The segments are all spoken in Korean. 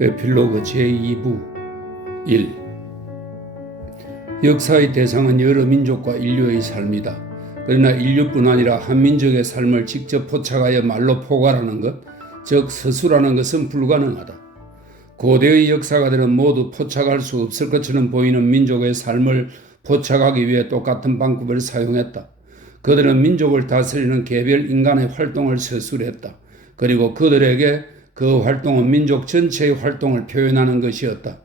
에필로그 제2부 1. 역사의 대상은 여러 민족과 인류의 삶이다. 그러나 인류뿐 아니라 한 민족의 삶을 직접 포착하여 말로 포괄하는 것, 즉 서술하는 것은 불가능하다. 고대의 역사가들은 모두 포착할 수 없을 것처럼 보이는 민족의 삶을 포착하기 위해 똑같은 방법을 사용했다. 그들은 민족을 다스리는 개별 인간의 활동을 서술했다. 그리고 그들에게 그 활동은 민족 전체의 활동을 표현하는 것이었다.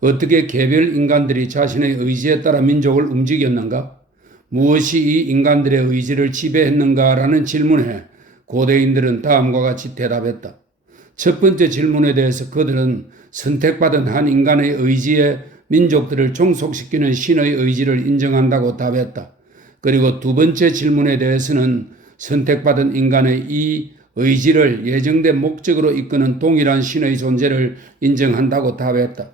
어떻게 개별 인간들이 자신의 의지에 따라 민족을 움직였는가? 무엇이 이 인간들의 의지를 지배했는가라는 질문에 고대인들은 다음과 같이 대답했다. 첫 번째 질문에 대해서 그들은 선택받은 한 인간의 의지에 민족들을 종속시키는 신의 의지를 인정한다고 답했다. 그리고 두 번째 질문에 대해서는 선택받은 인간의 이 의지를 예정된 목적으로 이끄는 동일한 신의 존재를 인정한다고 답했다.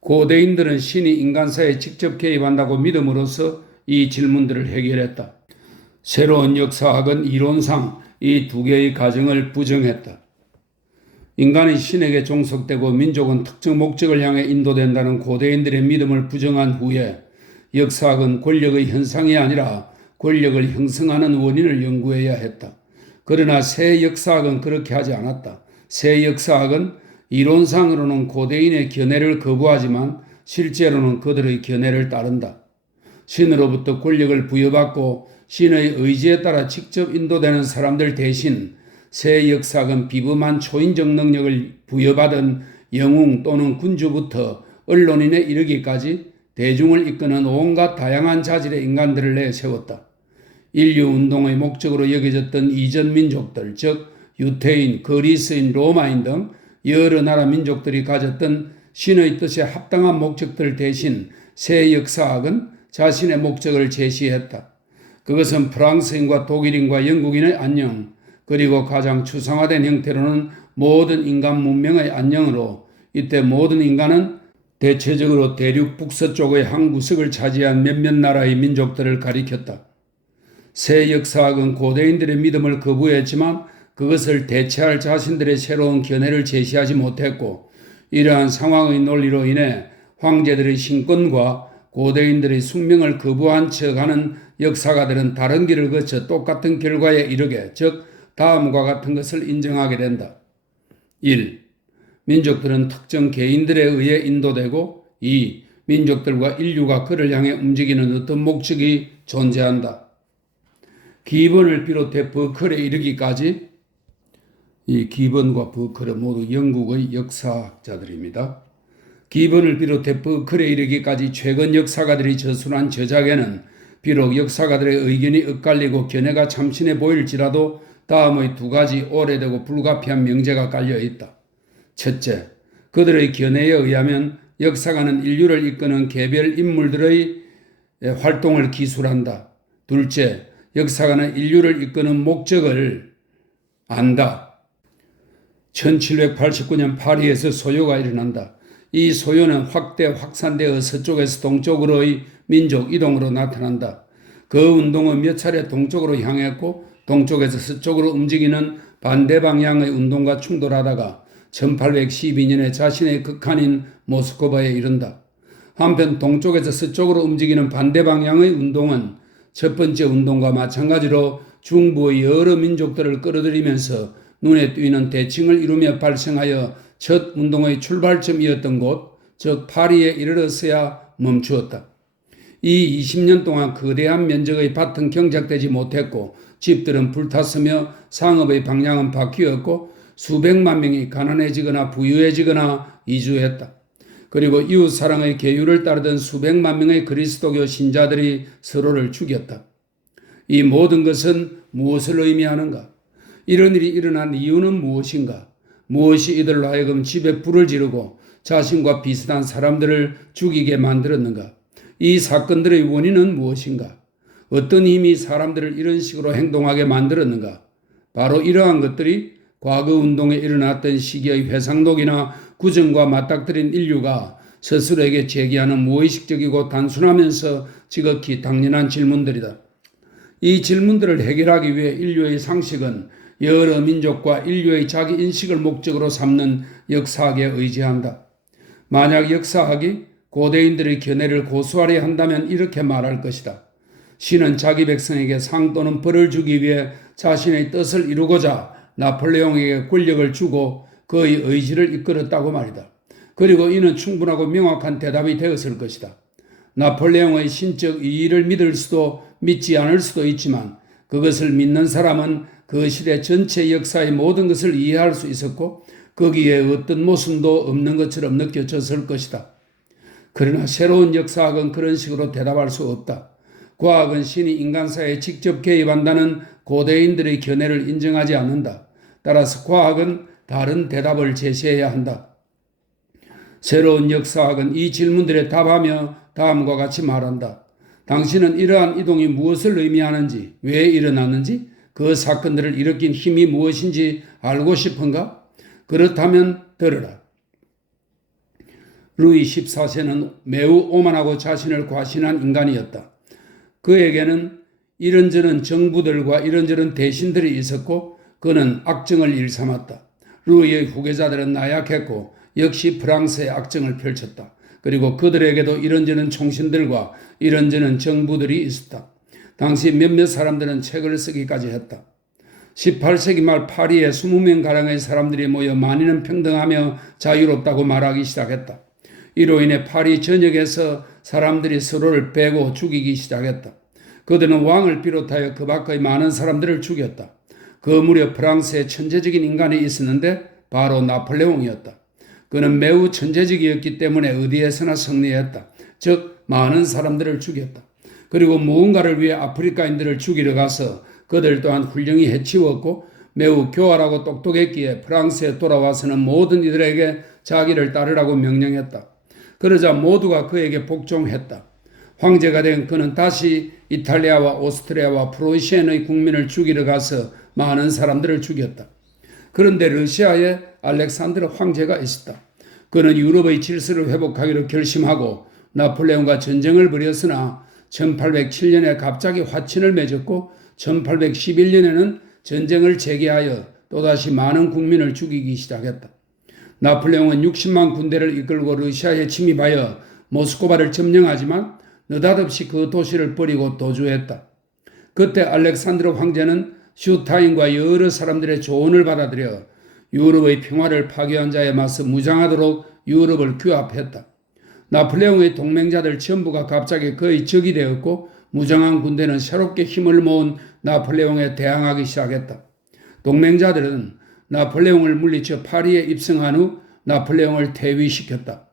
고대인들은 신이 인간사에 직접 개입한다고 믿음으로써 이 질문들을 해결했다. 새로운 역사학은 이론상 이 두 개의 가정을 부정했다. 인간이 신에게 종속되고 민족은 특정 목적을 향해 인도된다는 고대인들의 믿음을 부정한 후에 역사학은 권력의 현상이 아니라 권력을 형성하는 원인을 연구해야 했다. 그러나 새 역사학은 그렇게 하지 않았다. 새 역사학은 이론상으로는 고대인의 견해를 거부하지만 실제로는 그들의 견해를 따른다. 신으로부터 권력을 부여받고 신의 의지에 따라 직접 인도되는 사람들 대신 새 역사학은 비범한 초인적 능력을 부여받은 영웅 또는 군주부터 언론인에 이르기까지 대중을 이끄는 온갖 다양한 자질의 인간들을 내세웠다. 인류 운동의 목적으로 여겨졌던 이전 민족들, 즉 유태인, 그리스인, 로마인 등 여러 나라 민족들이 가졌던 신의 뜻에 합당한 목적들 대신 새 역사학은 자신의 목적을 제시했다. 그것은 프랑스인과 독일인과 영국인의 안녕, 그리고 가장 추상화된 형태로는 모든 인간 문명의 안녕으로 이때 모든 인간은 대체적으로 대륙 북서쪽의 한 구석을 차지한 몇몇 나라의 민족들을 가리켰다. 새 역사학은 고대인들의 믿음을 거부했지만 그것을 대체할 자신들의 새로운 견해를 제시하지 못했고 이러한 상황의 논리로 인해 황제들의 신권과 고대인들의 숙명을 거부한 척하는 역사가들은 다른 길을 거쳐 똑같은 결과에 이르게, 즉 다음과 같은 것을 인정하게 된다. 1. 민족들은 특정 개인들에 의해 인도되고 2. 민족들과 인류가 그를 향해 움직이는 어떤 목적이 존재한다. 기본을 비롯해 버클에 이르기까지 이 기본과 버클은 모두 영국의 역사학자들입니다. 기본을 비롯해 버클에 이르기까지 최근 역사가들이 저술한 저작에는 비록 역사가들의 의견이 엇갈리고 견해가 참신해 보일지라도 다음의 두 가지 오래되고 불가피한 명제가 깔려 있다. 첫째, 그들의 견해에 의하면 역사가는 인류를 이끄는 개별 인물들의 활동을 기술한다. 둘째, 역사가는 인류를 이끄는 목적을 안다. 1789년 파리에서 소요가 일어난다. 이 소요는 확산되어 서쪽에서 동쪽으로의 민족 이동으로 나타난다. 그 운동은 몇 차례 동쪽으로 향했고 동쪽에서 서쪽으로 움직이는 반대 방향의 운동과 충돌하다가 1812년에 자신의 극한인 모스크바에 이른다. 한편 동쪽에서 서쪽으로 움직이는 반대 방향의 운동은 첫 번째 운동과 마찬가지로 중부의 여러 민족들을 끌어들이면서 눈에 띄는 대칭을 이루며 발생하여 첫 운동의 출발점이었던 곳, 즉 파리에 이르렀어야 멈추었다. 이 20년 동안 거대한 면적의 밭은 경작되지 못했고 집들은 불탔으며 상업의 방향은 바뀌었고 수백만 명이 가난해지거나 부유해지거나 이주했다. 그리고 이웃사랑의 계율을 따르던 수백만 명의 그리스도교 신자들이 서로를 죽였다. 이 모든 것은 무엇을 의미하는가? 이런 일이 일어난 이유는 무엇인가? 무엇이 이들로 하여금 집에 불을 지르고 자신과 비슷한 사람들을 죽이게 만들었는가? 이 사건들의 원인은 무엇인가? 어떤 힘이 사람들을 이런 식으로 행동하게 만들었는가? 바로 이러한 것들이 과거 운동에 일어났던 시기의 회상록이나 구정과 맞닥뜨린 인류가 스스로에게 제기하는 무의식적이고 단순하면서 지극히 당연한 질문들이다. 이 질문들을 해결하기 위해 인류의 상식은 여러 민족과 인류의 자기 인식을 목적으로 삼는 역사학에 의지한다. 만약 역사학이 고대인들의 견해를 고수하려 한다면 이렇게 말할 것이다. 신은 자기 백성에게 상 또는 벌을 주기 위해 자신의 뜻을 이루고자 나폴레옹에게 권력을 주고 그의 의지를 이끌었다고 말이다. 그리고 이는 충분하고 명확한 대답이 되었을 것이다. 나폴레옹의 신적 이의를 믿을 수도 믿지 않을 수도 있지만 그것을 믿는 사람은 그 시대 전체 역사의 모든 것을 이해할 수 있었고 거기에 어떤 모순도 없는 것처럼 느껴졌을 것이다. 그러나 새로운 역사학은 그런 식으로 대답할 수 없다. 과학은 신이 인간사에 직접 개입한다는 고대인들의 견해를 인정하지 않는다. 따라서 과학은 다른 대답을 제시해야 한다. 새로운 역사학은 이 질문들에 답하며 다음과 같이 말한다. 당신은 이러한 이동이 무엇을 의미하는지, 왜 일어났는지, 그 사건들을 일으킨 힘이 무엇인지 알고 싶은가? 그렇다면 들으라. 루이 14세는 매우 오만하고 자신을 과신한 인간이었다. 그에게는 이런저런 정부들과 이런저런 대신들이 있었고 그는 악정을 일삼았다. 루이의 후계자들은 나약했고 역시 프랑스의 악정을 펼쳤다. 그리고 그들에게도 이런저런 총신들과 이런저런 정부들이 있었다. 당시 몇몇 사람들은 책을 쓰기까지 했다. 18세기 말 파리에 20명가량의 사람들이 모여 만인은 평등하며 자유롭다고 말하기 시작했다. 이로 인해 파리 전역에서 사람들이 서로를 빼고 죽이기 시작했다. 그들은 왕을 비롯하여 그 밖의 많은 사람들을 죽였다. 그 무렵 프랑스에 천재적인 인간이 있었는데 바로 나폴레옹이었다. 그는 매우 천재적이었기 때문에 어디에서나 승리했다. 즉 많은 사람들을 죽였다. 그리고 무언가를 위해 아프리카인들을 죽이러 가서 그들 또한 훌륭히 해치웠고 매우 교활하고 똑똑했기에 프랑스에 돌아와서는 모든 이들에게 자기를 따르라고 명령했다. 그러자 모두가 그에게 복종했다. 황제가 된 그는 다시 이탈리아와 오스트리아와 프로이센의 국민을 죽이러 가서 많은 사람들을 죽였다. 그런데 러시아에 알렉산드르 황제가 있었다. 그는 유럽의 질서를 회복하기로 결심하고 나폴레옹과 전쟁을 벌였으나 1807년에 갑자기 화친을 맺었고 1811년에는 전쟁을 재개하여 또다시 많은 국민을 죽이기 시작했다. 나폴레옹은 60만 군대를 이끌고 러시아에 침입하여 모스크바를 점령하지만 느닷없이 그 도시를 버리고 도주했다. 그때 알렉산드르 황제는 슈타인과 여러 사람들의 조언을 받아들여 유럽의 평화를 파괴한 자에 맞서 무장하도록 유럽을 규합했다. 나폴레옹의 동맹자들 전부가 갑자기 그의 적이 되었고 무장한 군대는 새롭게 힘을 모은 나폴레옹에 대항하기 시작했다. 동맹자들은 나폴레옹을 물리쳐 파리에 입성한 후 나폴레옹을 퇴위시켰다.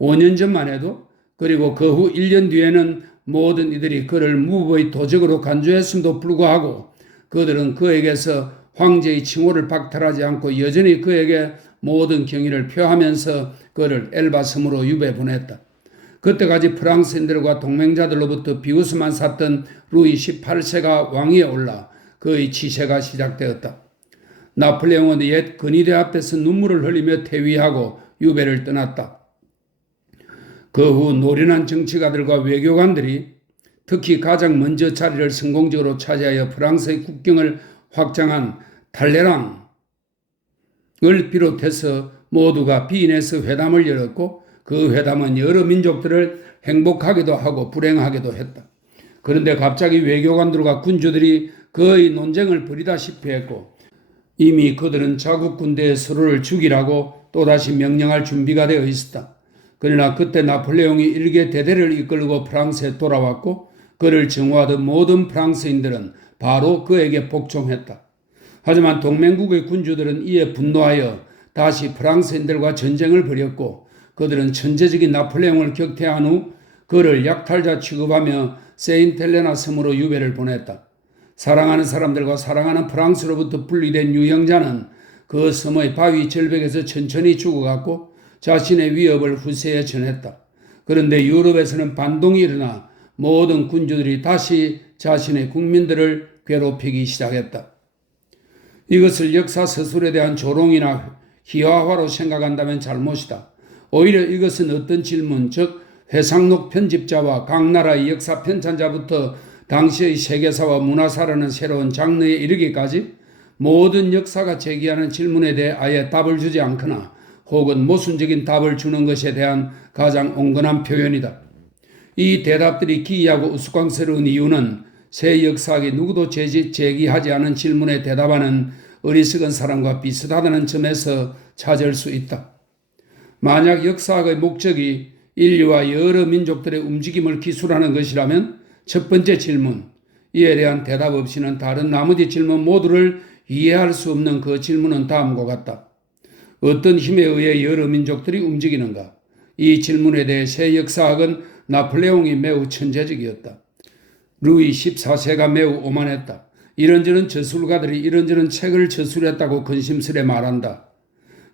5년 전만 해도 그리고 그 후 1년 뒤에는 모든 이들이 그를 무부의 도적으로 간주했음도 불구하고 그들은 그에게서 황제의 칭호를 박탈하지 않고 여전히 그에게 모든 경의를 표하면서 그를 엘바 섬으로 유배 보냈다. 그때까지 프랑스인들과 동맹자들로부터 비웃음만 샀던 루이 18세가 왕위에 올라 그의 치세가 시작되었다. 나폴레옹은 옛 근위대 앞에서 눈물을 흘리며 퇴위하고 유배를 떠났다. 그 후 노련한 정치가들과 외교관들이 특히 가장 먼저 자리를 성공적으로 차지하여 프랑스의 국경을 확장한 탈레랑을 비롯해서 모두가 비엔에서 회담을 열었고 그 회담은 여러 민족들을 행복하게도 하고 불행하게도 했다. 그런데 갑자기 외교관들과 군주들이 거의 논쟁을 벌이다시피 했고 이미 그들은 자국 군대에 서로를 죽이라고 또다시 명령할 준비가 되어 있었다. 그러나 그때 나폴레옹이 일개 대대를 이끌고 프랑스에 돌아왔고 그를 정오하던 모든 프랑스인들은 바로 그에게 복종했다. 하지만 동맹국의 군주들은 이에 분노하여 다시 프랑스인들과 전쟁을 벌였고 그들은 천재적인 나폴레옹을 격퇴한 후 그를 약탈자 취급하며 세인텔레나 섬으로 유배를 보냈다. 사랑하는 사람들과 사랑하는 프랑스로부터 분리된 유형자는 그 섬의 바위 절벽에서 천천히 죽어갔고 자신의 위협을 후세에 전했다. 그런데 유럽에서는 반동이 일어나 모든 군주들이 다시 자신의 국민들을 괴롭히기 시작했다. 이것을 역사 서술에 대한 조롱이나 희화화로 생각한다면 잘못이다. 오히려 이것은 어떤 질문, 즉 회상록 편집자와 각 나라의 역사 편찬자부터 당시의 세계사와 문화사라는 새로운 장르에 이르기까지 모든 역사가 제기하는 질문에 대해 아예 답을 주지 않거나 혹은 모순적인 답을 주는 것에 대한 가장 온건한 표현이다. 이 대답들이 기이하고 우스꽝스러운 이유는 새 역사학이 누구도 제기하지 않은 질문에 대답하는 어리석은 사람과 비슷하다는 점에서 찾을 수 있다. 만약 역사학의 목적이 인류와 여러 민족들의 움직임을 기술하는 것이라면 첫 번째 질문, 이에 대한 대답 없이는 다른 나머지 질문 모두를 이해할 수 없는 그 질문은 다음과 같다. 어떤 힘에 의해 여러 민족들이 움직이는가? 이 질문에 대해 새 역사학은 나폴레옹이 매우 천재적이었다. 루이 14세가 매우 오만했다. 이런저런 저술가들이 이런저런 책을 저술했다고 근심스레 말한다.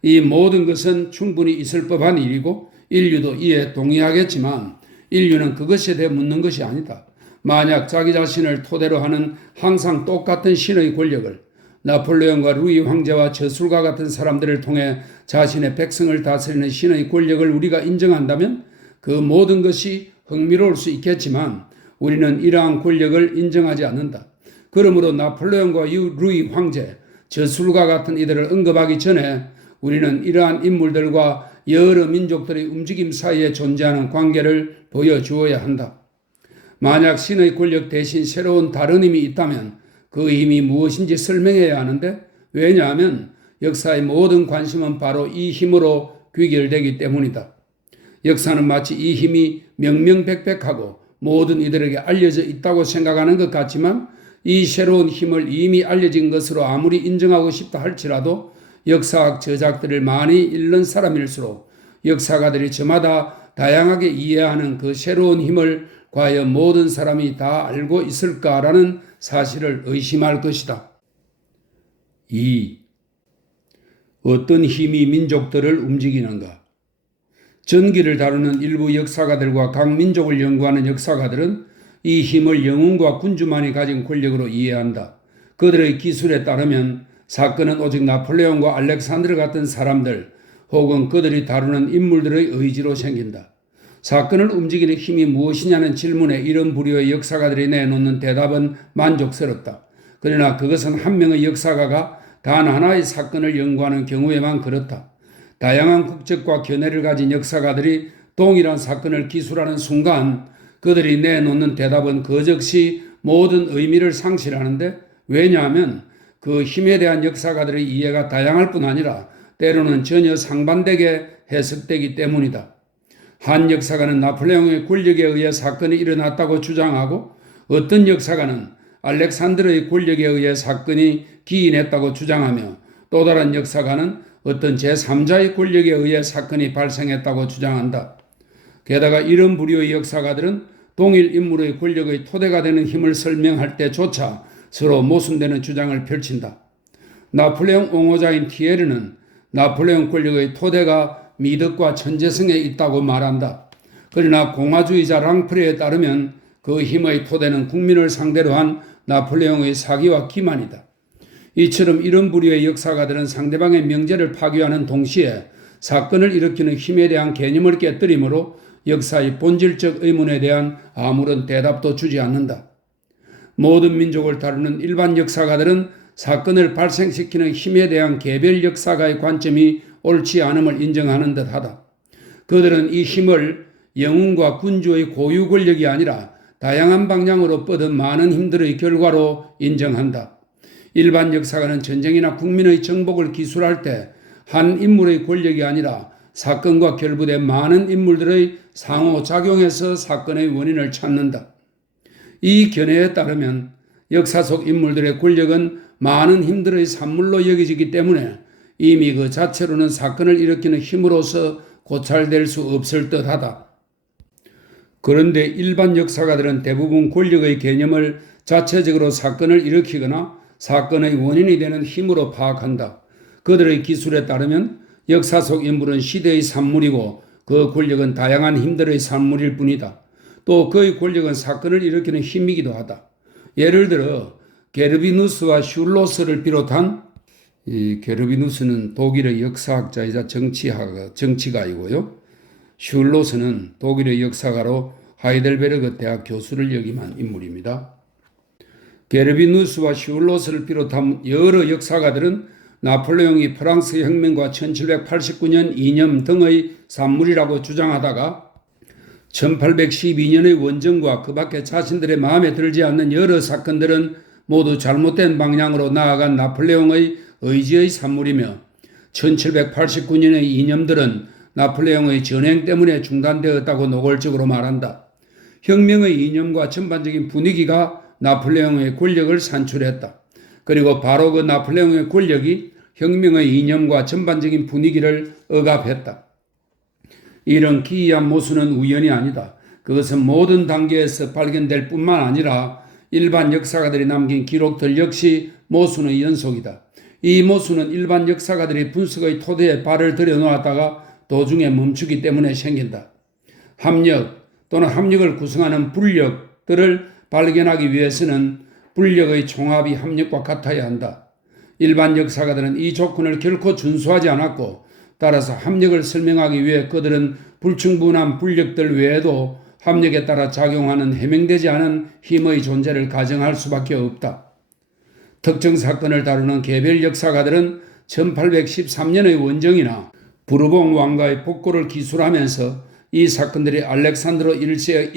이 모든 것은 충분히 있을 법한 일이고 인류도 이에 동의하겠지만 인류는 그것에 대해 묻는 것이 아니다. 만약 자기 자신을 토대로 하는 항상 똑같은 신의 권력을 나폴레옹과 루이 황제와 저술가 같은 사람들을 통해 자신의 백성을 다스리는 신의 권력을 우리가 인정한다면 그 모든 것이 흥미로울 수 있겠지만 우리는 이러한 권력을 인정하지 않는다. 그러므로 나폴레옹과 루이 황제, 저술가 같은 이들을 언급하기 전에 우리는 이러한 인물들과 여러 민족들의 움직임 사이에 존재하는 관계를 보여주어야 한다. 만약 신의 권력 대신 새로운 다른 힘이 있다면 그 힘이 무엇인지 설명해야 하는데 왜냐하면 역사의 모든 관심은 바로 이 힘으로 귀결되기 때문이다. 역사는 마치 이 힘이 명명백백하고 모든 이들에게 알려져 있다고 생각하는 것 같지만 이 새로운 힘을 이미 알려진 것으로 아무리 인정하고 싶다 할지라도 역사학 저작들을 많이 읽는 사람일수록 역사가들이 저마다 다양하게 이해하는 그 새로운 힘을 과연 모든 사람이 다 알고 있을까라는 사실을 의심할 것이다. 2. 어떤 힘이 민족들을 움직이는가? 전기를 다루는 일부 역사가들과 각 민족을 연구하는 역사가들은 이 힘을 영웅과 군주만이 가진 권력으로 이해한다. 그들의 기술에 따르면 사건은 오직 나폴레옹과 알렉산드르 같은 사람들 혹은 그들이 다루는 인물들의 의지로 생긴다. 사건을 움직이는 힘이 무엇이냐는 질문에 이런 부류의 역사가들이 내놓는 대답은 만족스럽다. 그러나 그것은 한 명의 역사가가 단 하나의 사건을 연구하는 경우에만 그렇다. 다양한 국적과 견해를 가진 역사가들이 동일한 사건을 기술하는 순간 그들이 내놓는 대답은 그적시 모든 의미를 상실하는데 왜냐하면 그 힘에 대한 역사가들의 이해가 다양할 뿐 아니라 때로는 전혀 상반되게 해석되기 때문이다. 한 역사가는 나폴레옹의 권력에 의해 사건이 일어났다고 주장하고 어떤 역사가는 알렉산드르의 권력에 의해 사건이 기인했다고 주장하며 또 다른 역사가는 어떤 제3자의 권력에 의해 사건이 발생했다고 주장한다. 게다가 이런 부류의 역사가들은 동일 인물의 권력의 토대가 되는 힘을 설명할 때조차 서로 모순되는 주장을 펼친다. 나폴레옹 옹호자인 티에르는 나폴레옹 권력의 토대가 미덕과 천재성에 있다고 말한다. 그러나 공화주의자 랑프레에 따르면 그 힘의 토대는 국민을 상대로 한 나폴레옹의 사기와 기만이다. 이처럼 이런 부류의 역사가들은 상대방의 명제를 파괴하는 동시에 사건을 일으키는 힘에 대한 개념을 깨뜨리므로 역사의 본질적 의문에 대한 아무런 대답도 주지 않는다. 모든 민족을 다루는 일반 역사가들은 사건을 발생시키는 힘에 대한 개별 역사가의 관점이 옳지 않음을 인정하는 듯하다. 그들은 이 힘을 영웅과 군주의 고유 권력이 아니라 다양한 방향으로 뻗은 많은 힘들의 결과로 인정한다. 일반 역사가는 전쟁이나 국민의 정복을 기술할 때 한 인물의 권력이 아니라 사건과 결부된 많은 인물들의 상호작용에서 사건의 원인을 찾는다. 이 견해에 따르면 역사 속 인물들의 권력은 많은 힘들의 산물로 여겨지기 때문에 이미 그 자체로는 사건을 일으키는 힘으로서 고찰될 수 없을 듯하다. 그런데 일반 역사가들은 대부분 권력의 개념을 자체적으로 사건을 일으키거나 사건의 원인이 되는 힘으로 파악한다. 그들의 기술에 따르면 역사 속 인물은 시대의 산물이고 그 권력은 다양한 힘들의 산물일 뿐이다. 또 그의 권력은 사건을 일으키는 힘이기도 하다. 예를 들어 게르비누스와 슐로스를 비롯한 게르비누스는 독일의 역사학자이자 정치가이고요. 슐로스는 독일의 역사가로 하이델베르그 대학 교수를 역임한 인물입니다. 게르비누스와 슈울로스를 비롯한 여러 역사가들은 나폴레옹이 프랑스 혁명과 1789년 이념 등의 산물이라고 주장하다가 1812년의 원정과 그 밖에 자신들의 마음에 들지 않는 여러 사건들은 모두 잘못된 방향으로 나아간 나폴레옹의 의지의 산물이며 1789년의 이념들은 나폴레옹의 전행 때문에 중단되었다고 노골적으로 말한다. 혁명의 이념과 전반적인 분위기가 나폴레옹의 권력을 산출했다. 그리고 바로 그 나폴레옹의 권력이 혁명의 이념과 전반적인 분위기를 억압했다. 이런 기이한 모순은 우연이 아니다. 그것은 모든 단계에서 발견될 뿐만 아니라 일반 역사가들이 남긴 기록들 역시 모순의 연속이다. 이 모순은 일반 역사가들이 분석의 토대에 발을 들여놓았다가 도중에 멈추기 때문에 생긴다. 합력 또는 합력을 구성하는 분력들을 발견하기 위해서는 분력의 총합이 합력과 같아야 한다. 일반 역사가들은 이 조건을 결코 준수하지 않았고 따라서 합력을 설명하기 위해 그들은 불충분한 분력들 외에도 합력에 따라 작용하는 해명되지 않은 힘의 존재를 가정할 수밖에 없다. 특정 사건을 다루는 개별 역사가들은 1813년의 원정이나 부르봉 왕가의 복고를 기술하면서 이 사건들이 알렉산드로 1세의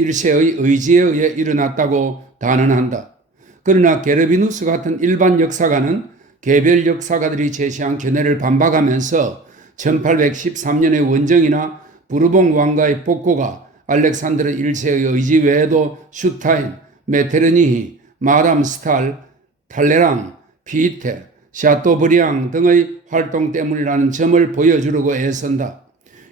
의지에 의해 일어났다고 단언한다. 그러나 게르비누스 같은 일반 역사가는 개별 역사가들이 제시한 견해를 반박하면서 1813년의 원정이나 부르봉 왕가의 복고가 알렉산드로 1세의 의지 외에도 슈타인, 메테르니히, 마담 스탈, 탈레랑, 피이테, 샤토브리앙 등의 활동 때문이라는 점을 보여주려고 애쓴다.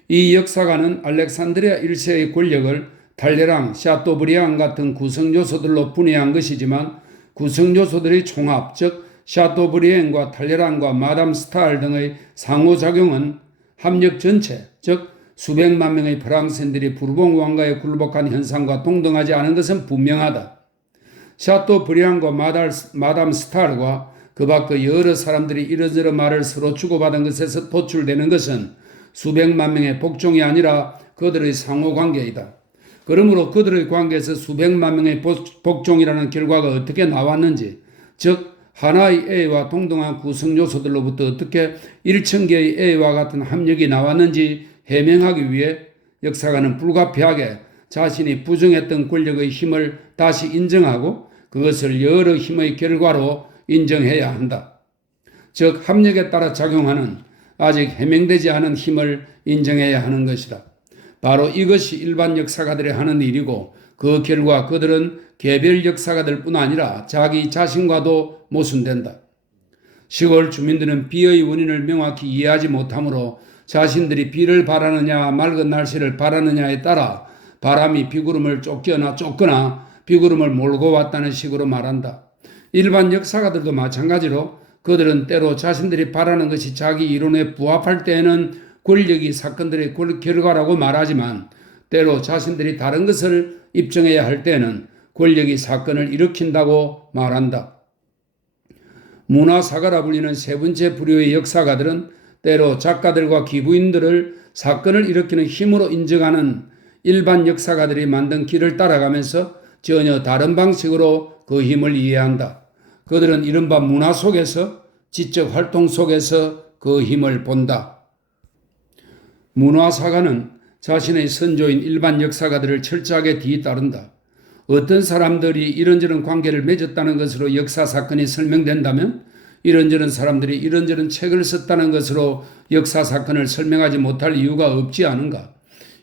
이 역사가는 알렉산드리아 1세의 권력을 탈레랑, 샤토브리앙 같은 구성요소들로 분해한 것이지만 구성요소들의 총합, 즉 샤토브리앙과 탈레랑과 마담 스탈 등의 상호작용은 합력 전체, 즉 수백만 명의 프랑스인들이 부르봉 왕가에 굴복한 현상과 동등하지 않은 것은 분명하다. 샤토브리앙과 마담 스탈과 그 밖의 여러 사람들이 이런저런 말을 서로 주고받은 것에서 도출되는 것은 수백만 명의 복종이 아니라 그들의 상호관계이다. 그러므로 그들의 관계에서 수백만 명의 복종이라는 결과가 어떻게 나왔는지, 즉 하나의 A와 동등한 구성요소들로부터 어떻게 1000개의 A와 같은 합력이 나왔는지 해명하기 위해 역사가는 불가피하게 자신이 부정했던 권력의 힘을 다시 인정하고 그것을 여러 힘의 결과로 인정해야 한다. 즉 합력에 따라 작용하는 아직 해명되지 않은 힘을 인정해야 하는 것이다. 바로 이것이 일반 역사가들이 하는 일이고 그 결과 그들은 개별 역사가들 뿐 아니라 자기 자신과도 모순된다. 시골 주민들은 비의 원인을 명확히 이해하지 못하므로 자신들이 비를 바라느냐 맑은 날씨를 바라느냐에 따라 바람이 비구름을 쫓거나 비구름을 몰고 왔다는 식으로 말한다. 일반 역사가들도 마찬가지로 그들은 때로 자신들이 바라는 것이 자기 이론에 부합할 때에는 권력이 사건들의 결과라고 말하지만 때로 자신들이 다른 것을 입증해야 할 때는 권력이 사건을 일으킨다고 말한다. 문화사가라 불리는 세 번째 부류의 역사가들은 때로 작가들과 기부인들을 사건을 일으키는 힘으로 인정하는 일반 역사가들이 만든 길을 따라가면서 전혀 다른 방식으로 그 힘을 이해한다. 그들은 이른바 문화 속에서 지적 활동 속에서 그 힘을 본다. 문화사가는 자신의 선조인 일반 역사가들을 철저하게 뒤따른다. 어떤 사람들이 이런저런 관계를 맺었다는 것으로 역사 사건이 설명된다면 이런저런 사람들이 이런저런 책을 썼다는 것으로 역사 사건을 설명하지 못할 이유가 없지 않은가.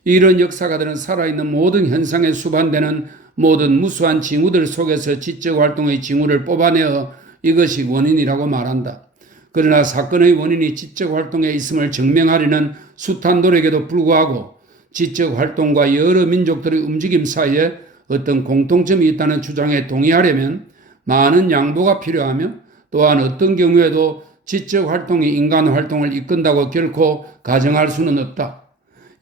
이런 역사가들은 살아있는 모든 현상에 수반되는 모든 무수한 징후들 속에서 지적 활동의 징후를 뽑아내어 이것이 원인이라고 말한다. 그러나 사건의 원인이 지적 활동에 있음을 증명하려는 숱한 노력에도 불구하고 지적 활동과 여러 민족들의 움직임 사이에 어떤 공통점이 있다는 주장에 동의하려면 많은 양보가 필요하며 또한 어떤 경우에도 지적 활동이 인간 활동을 이끈다고 결코 가정할 수는 없다.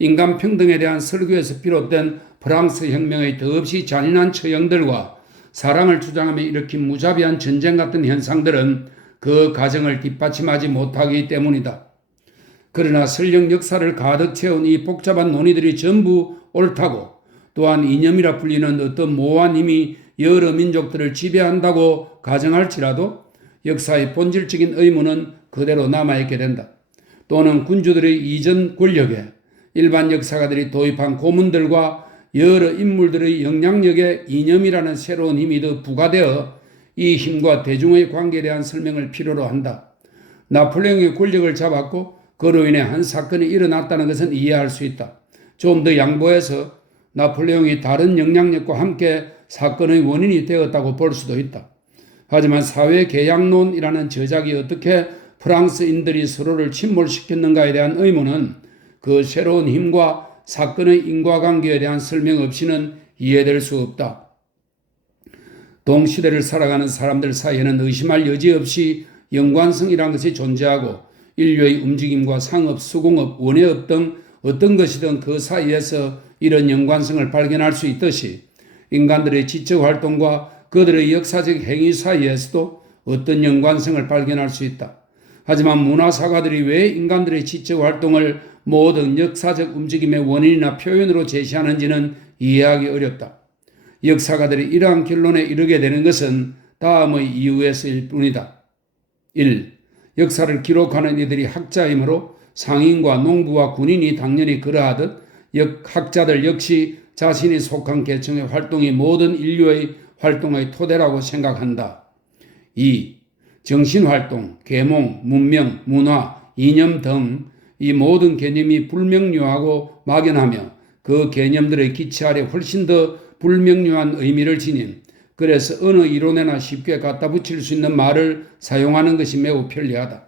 인간 평등에 대한 설교에서 비롯된 프랑스 혁명의 더없이 잔인한 처형들과 사랑을 주장하며 일으킨 무자비한 전쟁 같은 현상들은 그 가정을 뒷받침하지 못하기 때문이다. 그러나 설령 역사를 가득 채운 이 복잡한 논의들이 전부 옳다고 또한 이념이라 불리는 어떤 모호한 힘이 여러 민족들을 지배한다고 가정할지라도 역사의 본질적인 의무는 그대로 남아있게 된다. 또는 군주들의 이전 권력에 일반 역사가들이 도입한 고문들과 여러 인물들의 영향력에 이념이라는 새로운 힘이 더 부과되어 이 힘과 대중의 관계에 대한 설명을 필요로 한다. 나폴레옹의 권력을 잡았고 그로 인해 한 사건이 일어났다는 것은 이해할 수 있다. 좀 더 양보해서 나폴레옹이 다른 영향력과 함께 사건의 원인이 되었다고 볼 수도 있다. 하지만 사회계약론이라는 저작이 어떻게 프랑스인들이 서로를 침몰시켰는가에 대한 의문은 그 새로운 힘과 사건의 인과관계에 대한 설명 없이는 이해될 수 없다. 동시대를 살아가는 사람들 사이에는 의심할 여지 없이 연관성이라는 것이 존재하고 인류의 움직임과 상업, 수공업, 원예업 등 어떤 것이든 그 사이에서 이런 연관성을 발견할 수 있듯이 인간들의 지적 활동과 그들의 역사적 행위 사이에서도 어떤 연관성을 발견할 수 있다. 하지만 문화사가들이 왜 인간들의 지적 활동을 모든 역사적 움직임의 원인이나 표현으로 제시하는지는 이해하기 어렵다. 역사가들이 이러한 결론에 이르게 되는 것은 다음의 이유에서일 뿐이다. 1. 역사를 기록하는 이들이 학자이므로 상인과 농부와 군인이 당연히 그러하듯 학자들 역시 자신이 속한 계층의 활동이 모든 인류의 활동의 토대라고 생각한다. 2. 정신활동, 계몽, 문명, 문화, 이념 등 이 모든 개념이 불명료하고 막연하며 그 개념들의 기치 아래 훨씬 더 불명료한 의미를 지닌, 그래서 어느 이론에나 쉽게 갖다 붙일 수 있는 말을 사용하는 것이 매우 편리하다.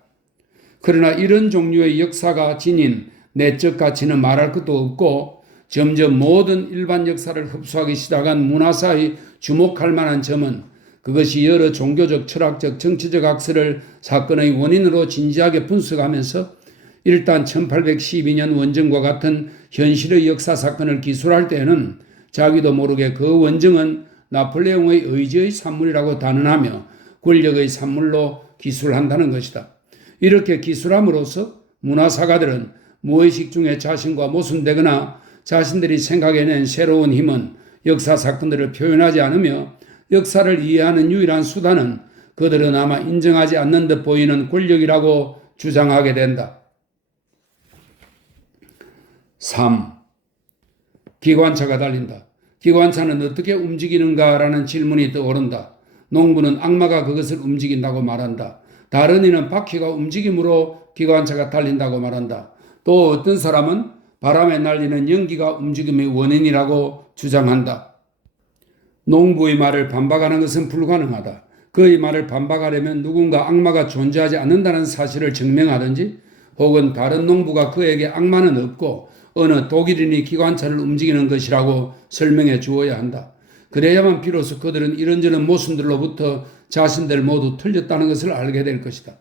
그러나 이런 종류의 역사가 지닌 내적 가치는 말할 것도 없고 점점 모든 일반 역사를 흡수하기 시작한 문화사의 주목할 만한 점은 그것이 여러 종교적, 철학적, 정치적 학설을 사건의 원인으로 진지하게 분석하면서 일단 1812년 원정과 같은 현실의 역사 사건을 기술할 때에는 자기도 모르게 그 원정은 나폴레옹의 의지의 산물이라고 단언하며 권력의 산물로 기술한다는 것이다. 이렇게 기술함으로써 문화사가들은 무의식 중에 자신과 모순되거나 자신들이 생각해낸 새로운 힘은 역사 사건들을 표현하지 않으며 역사를 이해하는 유일한 수단은 그들은 아마 인정하지 않는 듯 보이는 권력이라고 주장하게 된다. 3. 기관차가 달린다. 기관차는 어떻게 움직이는가라는 질문이 떠오른다. 농부는 악마가 그것을 움직인다고 말한다. 다른 이는 바퀴가 움직임으로 기관차가 달린다고 말한다. 또 어떤 사람은 바람에 날리는 연기가 움직임의 원인이라고 주장한다. 농부의 말을 반박하는 것은 불가능하다. 그의 말을 반박하려면 누군가 악마가 존재하지 않는다는 사실을 증명하든지 혹은 다른 농부가 그에게 악마는 없고 어느 독일인이 기관차를 움직이는 것이라고 설명해 주어야 한다. 그래야만 비로소 그들은 이런저런 모순들로부터 자신들 모두 틀렸다는 것을 알게 될 것이다.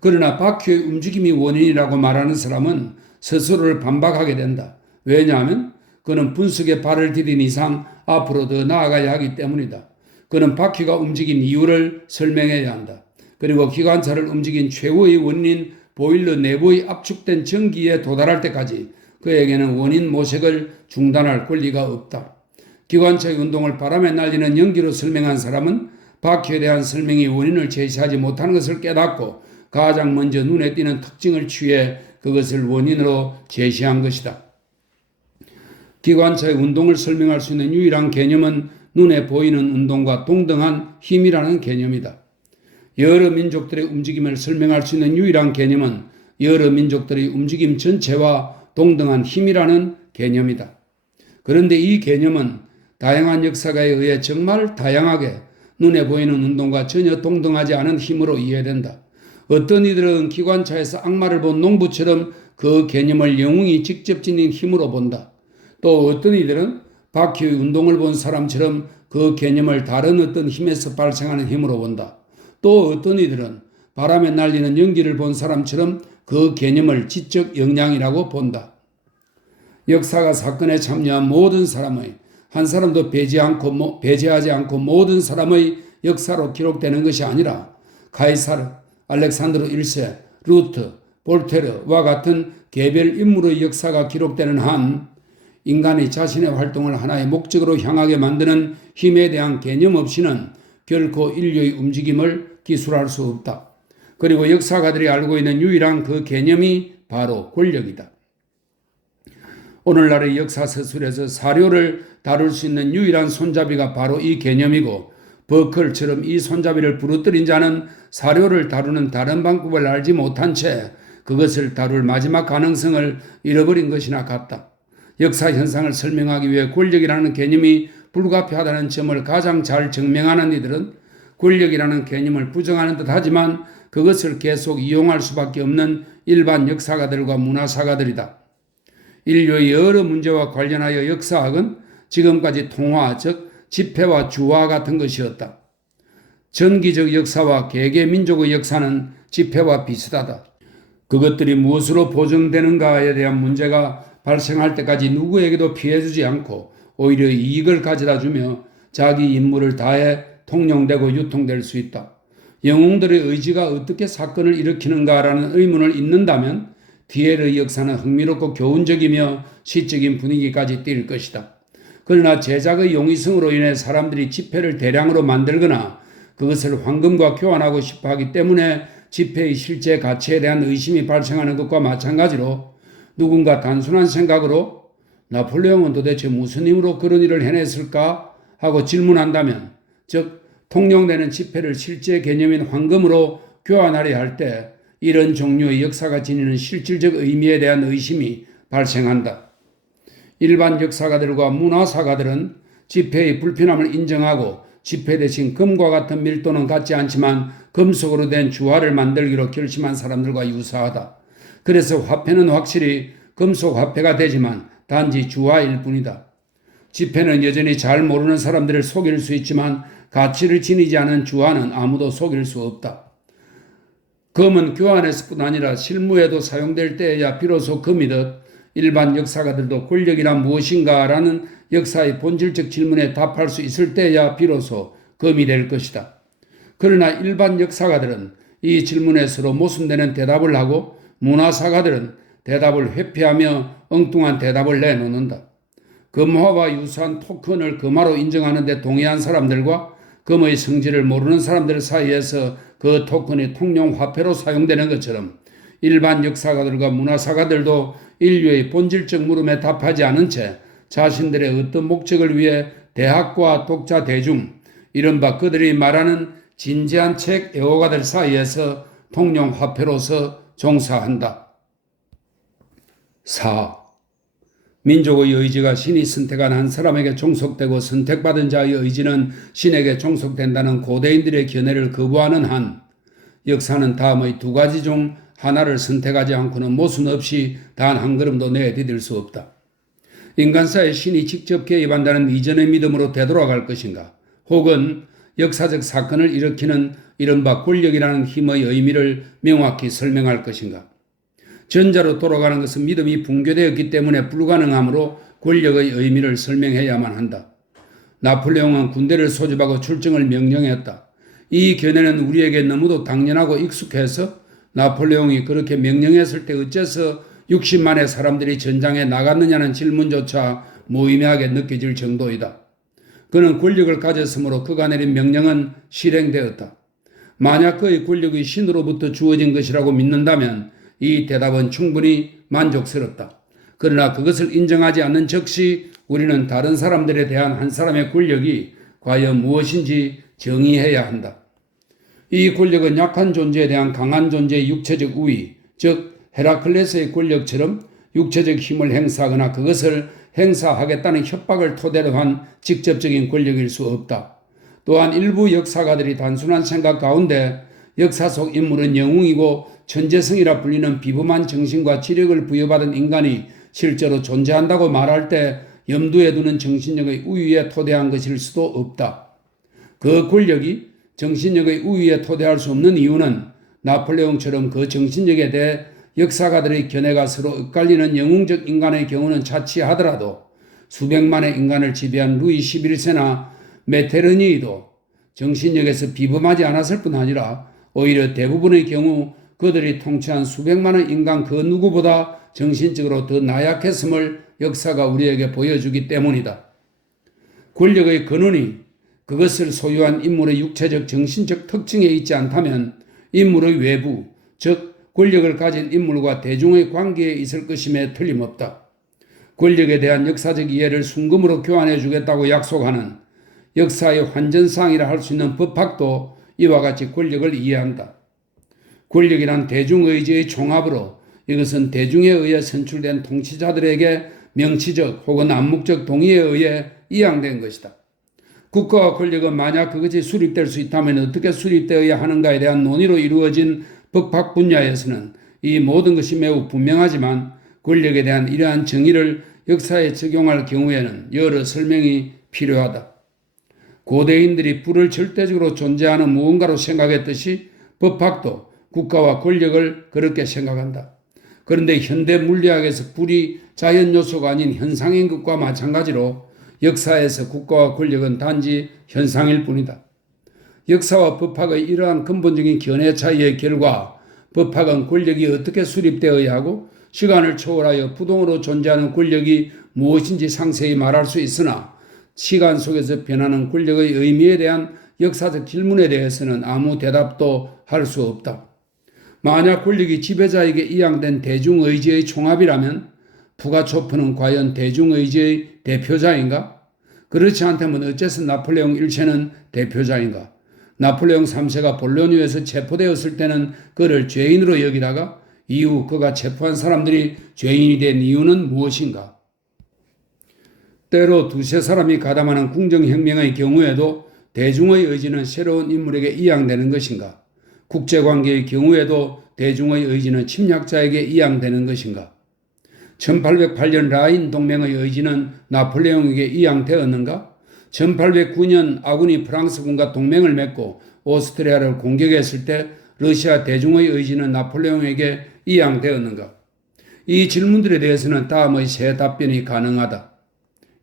그러나 바퀴의 움직임이 원인이라고 말하는 사람은 스스로를 반박하게 된다. 왜냐하면 그는 분석에 발을 디딘 이상 앞으로 더 나아가야 하기 때문이다. 그는 바퀴가 움직인 이유를 설명해야 한다. 그리고 기관차를 움직인 최후의 원인인 보일러 내부의 압축된 전기에 도달할 때까지 그에게는 원인 모색을 중단할 권리가 없다. 기관차의 운동을 바람에 날리는 연기로 설명한 사람은 바퀴에 대한 설명이 원인을 제시하지 못하는 것을 깨닫고 가장 먼저 눈에 띄는 특징을 취해 그것을 원인으로 제시한 것이다. 기관차의 운동을 설명할 수 있는 유일한 개념은 눈에 보이는 운동과 동등한 힘이라는 개념이다. 여러 민족들의 움직임을 설명할 수 있는 유일한 개념은 여러 민족들의 움직임 전체와 동등한 힘이라는 개념이다. 그런데 이 개념은 다양한 역사가에 의해 정말 다양하게 눈에 보이는 운동과 전혀 동등하지 않은 힘으로 이해된다. 어떤 이들은 기관차에서 악마를 본 농부처럼 그 개념을 영웅이 직접 지닌 힘으로 본다. 또 어떤 이들은 바퀴의 운동을 본 사람처럼 그 개념을 다른 어떤 힘에서 발생하는 힘으로 본다. 또 어떤 이들은 바람에 날리는 연기를 본 사람처럼 그 개념을 지적 역량이라고 본다. 역사가 사건에 참여한 모든 사람의, 한 사람도 배제하지 않고 모든 사람의 역사로 기록되는 것이 아니라 카이사르, 알렉산드로 1세, 루트, 볼테르와 같은 개별 인물의 역사가 기록되는 한 인간이 자신의 활동을 하나의 목적으로 향하게 만드는 힘에 대한 개념 없이는 결코 인류의 움직임을 기술할 수 없다. 그리고 역사가들이 알고 있는 유일한 그 개념이 바로 권력이다. 오늘날의 역사 서술에서 사료를 다룰 수 있는 유일한 손잡이가 바로 이 개념이고, 버클처럼 이 손잡이를 부러뜨린 자는 사료를 다루는 다른 방법을 알지 못한 채 그것을 다룰 마지막 가능성을 잃어버린 것이나 같다. 역사 현상을 설명하기 위해 권력이라는 개념이 불가피하다는 점을 가장 잘 증명하는 이들은 권력이라는 개념을 부정하는 듯 하지만 그것을 계속 이용할 수밖에 없는 일반 역사가들과 문화사가들이다. 인류의 여러 문제와 관련하여 역사학은 지금까지 통화, 즉 집회와 주화 같은 것이었다. 전기적 역사와 개개 민족의 역사는 집회와 비슷하다. 그것들이 무엇으로 보정되는가에 대한 문제가 발생할 때까지 누구에게도 피해주지 않고 오히려 이익을 가져다 주며 자기 임무를 다해 통용되고 유통될 수 있다. 영웅들의 의지가 어떻게 사건을 일으키는가라는 의문을 잇는다면 디엘의 역사는 흥미롭고 교훈적이며 시적인 분위기까지 띌 것이다. 그러나 제작의 용이성으로 인해 사람들이 집회를 대량으로 만들거나 그것을 황금과 교환하고 싶어 하기 때문에 집회의 실제 가치에 대한 의심이 발생하는 것과 마찬가지로 누군가 단순한 생각으로 나폴레옹은 도대체 무슨 힘으로 그런 일을 해냈을까 하고 질문한다면, 즉 통용되는 지폐를 실제 개념인 황금으로 교환하려 할 때 이런 종류의 역사가 지니는 실질적 의미에 대한 의심이 발생한다. 일반 역사가들과 문화사가들은 지폐의 불편함을 인정하고 지폐 대신 금과 같은 밀도는 갖지 않지만 금속으로 된 주화를 만들기로 결심한 사람들과 유사하다. 그래서 화폐는 확실히 금속 화폐가 되지만 단지 주화일 뿐이다. 지폐는 여전히 잘 모르는 사람들을 속일 수 있지만 가치를 지니지 않은 주화는 아무도 속일 수 없다. 금은 교환에서뿐 아니라 실무에도 사용될 때에야 비로소 금이듯 일반 역사가들도 권력이란 무엇인가라는 역사의 본질적 질문에 답할 수 있을 때야 비로소 금이 될 것이다. 그러나 일반 역사가들은 이 질문에 서로 모순되는 대답을 하고 문화사가들은 대답을 회피하며 엉뚱한 대답을 내놓는다. 금화와 유사한 토큰을 금화로 인정하는 데 동의한 사람들과 금의 성질을 모르는 사람들 사이에서 그 토큰이 통용 화폐로 사용되는 것처럼 일반 역사가들과 문화사가들도 인류의 본질적 물음에 답하지 않은 채 자신들의 어떤 목적을 위해 대학과 독자 대중, 이른바 그들이 말하는 진지한 책 애호가들 사이에서 통용 화폐로서 종사한다. 4. 민족의 의지가 신이 선택한 한 사람에게 종속되고 선택받은 자의 의지는 신에게 종속된다는 고대인들의 견해를 거부하는 한 역사는 다음의 두 가지 중 하나를 선택하지 않고는 모순 없이 단 한 걸음도 내디딜 수 없다. 인간사에 신이 직접 개입한다는 이전의 믿음으로 되돌아갈 것인가, 혹은 역사적 사건을 일으키는 이른바 권력이라는 힘의 의미를 명확히 설명할 것인가. 전자로 돌아가는 것은 믿음이 붕괴되었기 때문에 불가능하므로 권력의 의미를 설명해야만 한다. 나폴레옹은 군대를 소집하고 출정을 명령했다. 이 견해는 우리에게 너무도 당연하고 익숙해서 나폴레옹이 그렇게 명령했을 때 어째서 60만의 사람들이 전장에 나갔느냐는 질문조차 무의미하게 느껴질 정도이다. 그는 권력을 가졌으므로 그가 내린 명령은 실행되었다. 만약 그의 권력이 신으로부터 주어진 것이라고 믿는다면 이 대답은 충분히 만족스럽다. 그러나 그것을 인정하지 않는 즉시 우리는 다른 사람들에 대한 한 사람의 권력이 과연 무엇인지 정의해야 한다. 이 권력은 약한 존재에 대한 강한 존재의 육체적 우위, 즉 헤라클레스의 권력처럼 육체적 힘을 행사하거나 그것을 행사하겠다는 협박을 토대로 한 직접적인 권력일 수 없다. 또한 일부 역사가들이 단순한 생각 가운데 역사 속 인물은 영웅이고 천재성이라 불리는 비범한 정신과 지력을 부여받은 인간이 실제로 존재한다고 말할 때 염두에 두는 정신력의 우위에 토대한 것일 수도 없다. 그 권력이 정신력의 우위에 토대할 수 없는 이유는 나폴레옹처럼 그 정신력에 대해 역사가들의 견해가 서로 엇갈리는 영웅적 인간의 경우는 차치하더라도 수백만의 인간을 지배한 루이 11세나 메테르니도 정신력에서 비범하지 않았을 뿐 아니라 오히려 대부분의 경우 그들이 통치한 수백만의 인간 그 누구보다 정신적으로 더 나약했음을 역사가 우리에게 보여주기 때문이다. 권력의 근원이 그것을 소유한 인물의 육체적 정신적 특징에 있지 않다면 인물의 외부, 즉 권력을 가진 인물과 대중의 관계에 있을 것임에 틀림없다. 권력에 대한 역사적 이해를 순금으로 교환해 주겠다고 약속하는 역사의 환전상이라 할 수 있는 법학도 이와 같이 권력을 이해한다. 권력이란 대중의지의 종합으로 이것은 대중에 의해 선출된 통치자들에게 명치적 혹은 암묵적 동의에 의해 이양된 것이다. 국가와 권력은 만약 그것이 수립될 수 있다면 어떻게 수립되어야 하는가에 대한 논의로 이루어진 법학 분야에서는 이 모든 것이 매우 분명하지만 권력에 대한 이러한 정의를 역사에 적용할 경우에는 여러 설명이 필요하다. 고대인들이 불을 절대적으로 존재하는 무언가로 생각했듯이 법학도 국가와 권력을 그렇게 생각한다. 그런데 현대 물리학에서 불이 자연 요소가 아닌 현상인 것과 마찬가지로 역사에서 국가와 권력은 단지 현상일 뿐이다. 역사와 법학의 이러한 근본적인 견해 차이의 결과 법학은 권력이 어떻게 수립되어야 하고 시간을 초월하여 부동으로 존재하는 권력이 무엇인지 상세히 말할 수 있으나 시간 속에서 변하는 권력의 의미에 대한 역사적 질문에 대해서는 아무 대답도 할 수 없다. 만약 권력이 지배자에게 이양된 대중의지의 총합이라면 푸가초프는 과연 대중의지의 대표자인가? 그렇지 않다면 어째서 나폴레옹 1세는 대표자인가? 나폴레옹 3세가 볼로니에서 체포되었을 때는 그를 죄인으로 여기다가 이후 그가 체포한 사람들이 죄인이 된 이유는 무엇인가? 때로 두세 사람이 가담하는 궁정혁명의 경우에도 대중의 의지는 새로운 인물에게 이양되는 것인가? 국제관계의 경우에도 대중의 의지는 침략자에게 이양되는 것인가? 1808년 라인 동맹의 의지는 나폴레옹에게 이양되었는가? 1809년 아군이 프랑스군과 동맹을 맺고 오스트리아를 공격했을 때 러시아 대중의 의지는 나폴레옹에게 이양되었는가? 이 질문들에 대해서는 다음의 세 답변이 가능하다.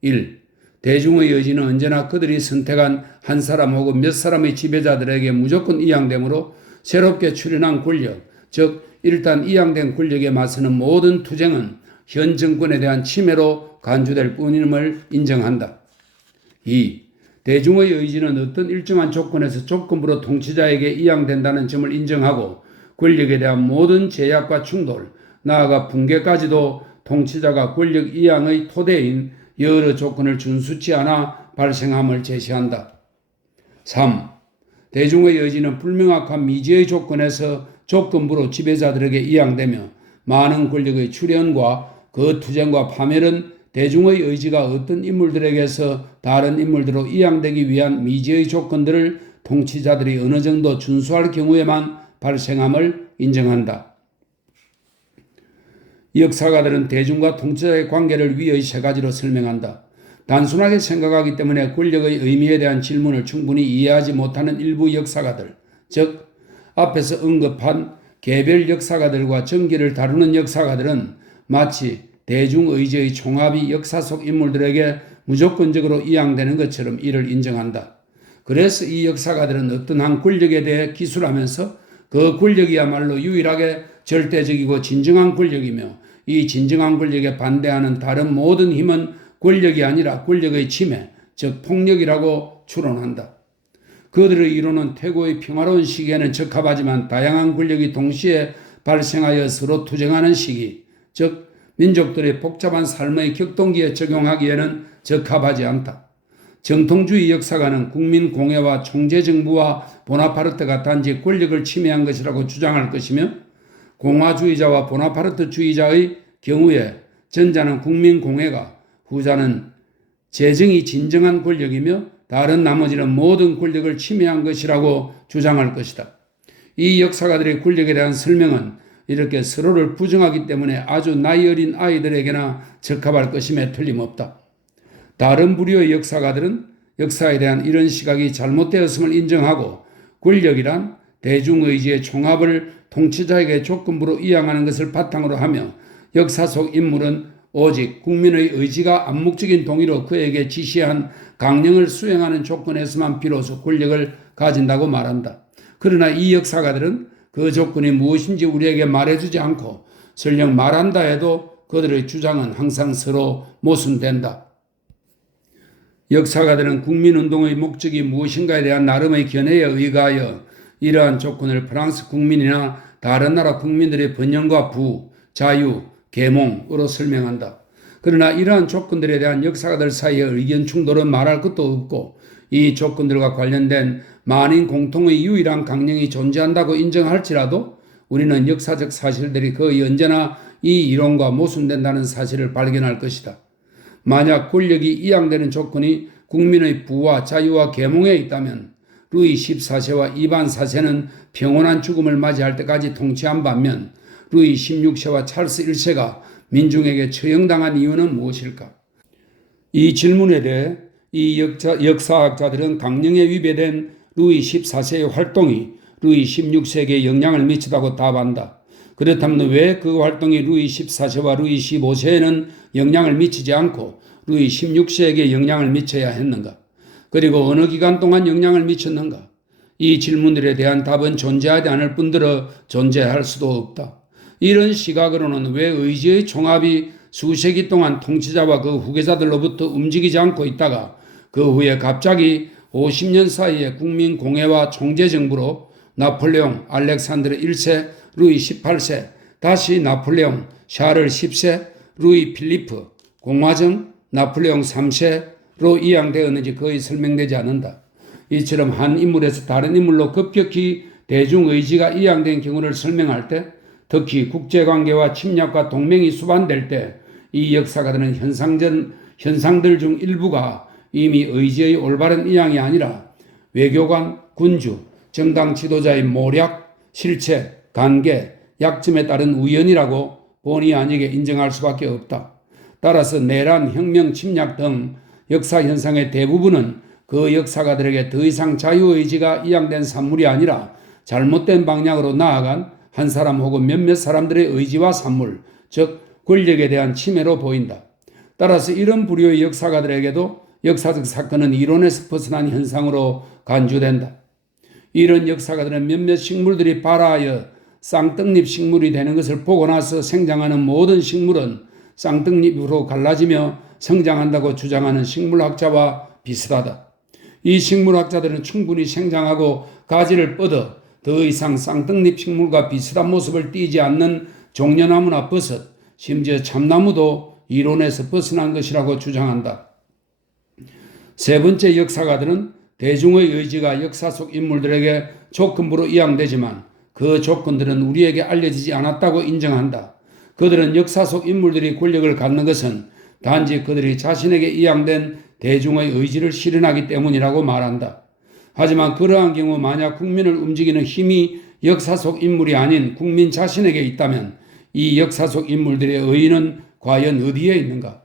1. 대중의 의지는 언제나 그들이 선택한 한 사람 혹은 몇 사람의 지배자들에게 무조건 이양되므로 새롭게 출현한 권력, 즉 일단 이양된 권력에 맞서는 모든 투쟁은 현 정권에 대한 침해로 간주될 뿐임을 인정한다. 2. 대중의 의지는 어떤 일정한 조건에서 조건부로 통치자에게 이양된다는 점을 인정하고 권력에 대한 모든 제약과 충돌, 나아가 붕괴까지도 통치자가 권력 이양의 토대인 여러 조건을 준수치 않아 발생함을 제시한다. 3. 대중의 의지는 불명확한 미지의 조건에서 조건부로 지배자들에게 이양되며 많은 권력의 출현과 그 투쟁과 파멸은 대중의 의지가 어떤 인물들에게서 다른 인물들로 이양되기 위한 미지의 조건들을 통치자들이 어느 정도 준수할 경우에만 발생함을 인정한다. 역사가들은 대중과 통치자의 관계를 위의 세 가지로 설명한다. 단순하게 생각하기 때문에 권력의 의미에 대한 질문을 충분히 이해하지 못하는 일부 역사가들, 즉 앞에서 언급한 개별 역사가들과 전기를 다루는 역사가들은 마치 대중의지의 총합이 역사 속 인물들에게 무조건적으로 이양되는 것처럼 이를 인정한다. 그래서 이 역사가들은 어떤 한 권력에 대해 기술하면서 그 권력이야말로 유일하게 절대적이고 진정한 권력이며 이 진정한 권력에 반대하는 다른 모든 힘은 권력이 아니라 권력의 침해, 즉 폭력이라고 추론한다. 그들의 이론은 태고의 평화로운 시기에는 적합하지만 다양한 권력이 동시에 발생하여 서로 투쟁하는 시기, 즉 민족들의 복잡한 삶의 격동기에 적용하기에는 적합하지 않다. 정통주의 역사가는 국민공회와 총재정부와 보나파르트가 단지 권력을 침해한 것이라고 주장할 것이며 공화주의자와 보나파르트주의자의 경우에 전자는 국민공회가 후자는 재정이 진정한 권력이며 다른 나머지는 모든 권력을 침해한 것이라고 주장할 것이다. 이 역사가들의 권력에 대한 설명은 이렇게 서로를 부정하기 때문에 아주 나이 어린 아이들에게나 적합할 것임에 틀림없다. 다른 부류의 역사가들은 역사에 대한 이런 시각이 잘못되었음을 인정하고 권력이란 대중의지의 총합을 통치자에게 조건부로 이양하는 것을 바탕으로 하며 역사 속 인물은 오직 국민의 의지가 암묵적인 동의로 그에게 지시한 강령을 수행하는 조건에서만 비로소 권력을 가진다고 말한다. 그러나 이 역사가들은 그 조건이 무엇인지 우리에게 말해주지 않고 설령 말한다 해도 그들의 주장은 항상 서로 모순된다. 역사가들은 국민운동의 목적이 무엇인가에 대한 나름의 견해에 의거하여 이러한 조건을 프랑스 국민이나 다른 나라 국민들의 번영과 부, 자유, 계몽으로 설명한다. 그러나 이러한 조건들에 대한 역사가들 사이의 의견 충돌은 말할 것도 없고 이 조건들과 관련된 만인 공통의 유일한 강령이 존재한다고 인정할지라도 우리는 역사적 사실들이 거의 언제나 이 이론과 모순된다는 사실을 발견할 것이다. 만약 권력이 이양되는 조건이 국민의 부와 자유와 계몽에 있다면 루이 14세와 이반 4세는 평온한 죽음을 맞이할 때까지 통치한 반면 루이 16세와 찰스 1세가 민중에게 처형당한 이유는 무엇일까? 이 질문에 대해 이 역사학자들은 강령에 위배된 루이 14세의 활동이 루이 16세에게 영향을 미치다고 답한다. 그렇다면 왜 그 활동이 루이 14세와 루이 15세에는 영향을 미치지 않고 루이 16세에게 영향을 미쳐야 했는가? 그리고 어느 기간 동안 영향을 미쳤는가? 이 질문들에 대한 답은 존재하지 않을 뿐더러 존재할 수도 없다. 이런 시각으로는 왜 의지의 총합이 수세기 동안 통치자와 그 후계자들로부터 움직이지 않고 있다가 그 후에 갑자기 50년 사이에 국민 공회와 총재 정부로 나폴레옹, 알렉산드르 1세, 루이 18세, 다시 나폴레옹, 샤를 10세, 루이 필리프, 공화정, 나폴레옹 3세로 이양되었는지 거의 설명되지 않는다. 이처럼 한 인물에서 다른 인물로 급격히 대중의지가 이양된 경우를 설명할 때 특히 국제관계와 침략과 동맹이 수반될 때 이 역사가들은 현상들 중 일부가 이미 의지의 올바른 이양이 아니라 외교관, 군주, 정당 지도자의 모략, 실체, 관계, 약점에 따른 우연이라고 본의 아니게 인정할 수밖에 없다. 따라서 내란, 혁명, 침략 등 역사 현상의 대부분은 그 역사가들에게 더 이상 자유의지가 이양된 산물이 아니라 잘못된 방향으로 나아간 한 사람 혹은 몇몇 사람들의 의지와 산물, 즉 권력에 대한 침해로 보인다. 따라서 이런 부류의 역사가들에게도 역사적 사건은 이론에서 벗어난 현상으로 간주된다. 이런 역사가들은 몇몇 식물들이 발화하여 쌍떡잎 식물이 되는 것을 보고 나서 생장하는 모든 식물은 쌍떡잎으로 갈라지며 성장한다고 주장하는 식물학자와 비슷하다. 이 식물학자들은 충분히 생장하고 가지를 뻗어 더 이상 쌍떡잎 식물과 비슷한 모습을 띠지 않는 종려나무나 버섯, 심지어 참나무도 이론에서 벗어난 것이라고 주장한다. 세 번째 역사가들은 대중의 의지가 역사 속 인물들에게 조건부로 이양되지만 그 조건들은 우리에게 알려지지 않았다고 인정한다. 그들은 역사 속 인물들이 권력을 갖는 것은 단지 그들이 자신에게 이양된 대중의 의지를 실현하기 때문이라고 말한다. 하지만 그러한 경우 만약 국민을 움직이는 힘이 역사 속 인물이 아닌 국민 자신에게 있다면 이 역사 속 인물들의 의의는 과연 어디에 있는가?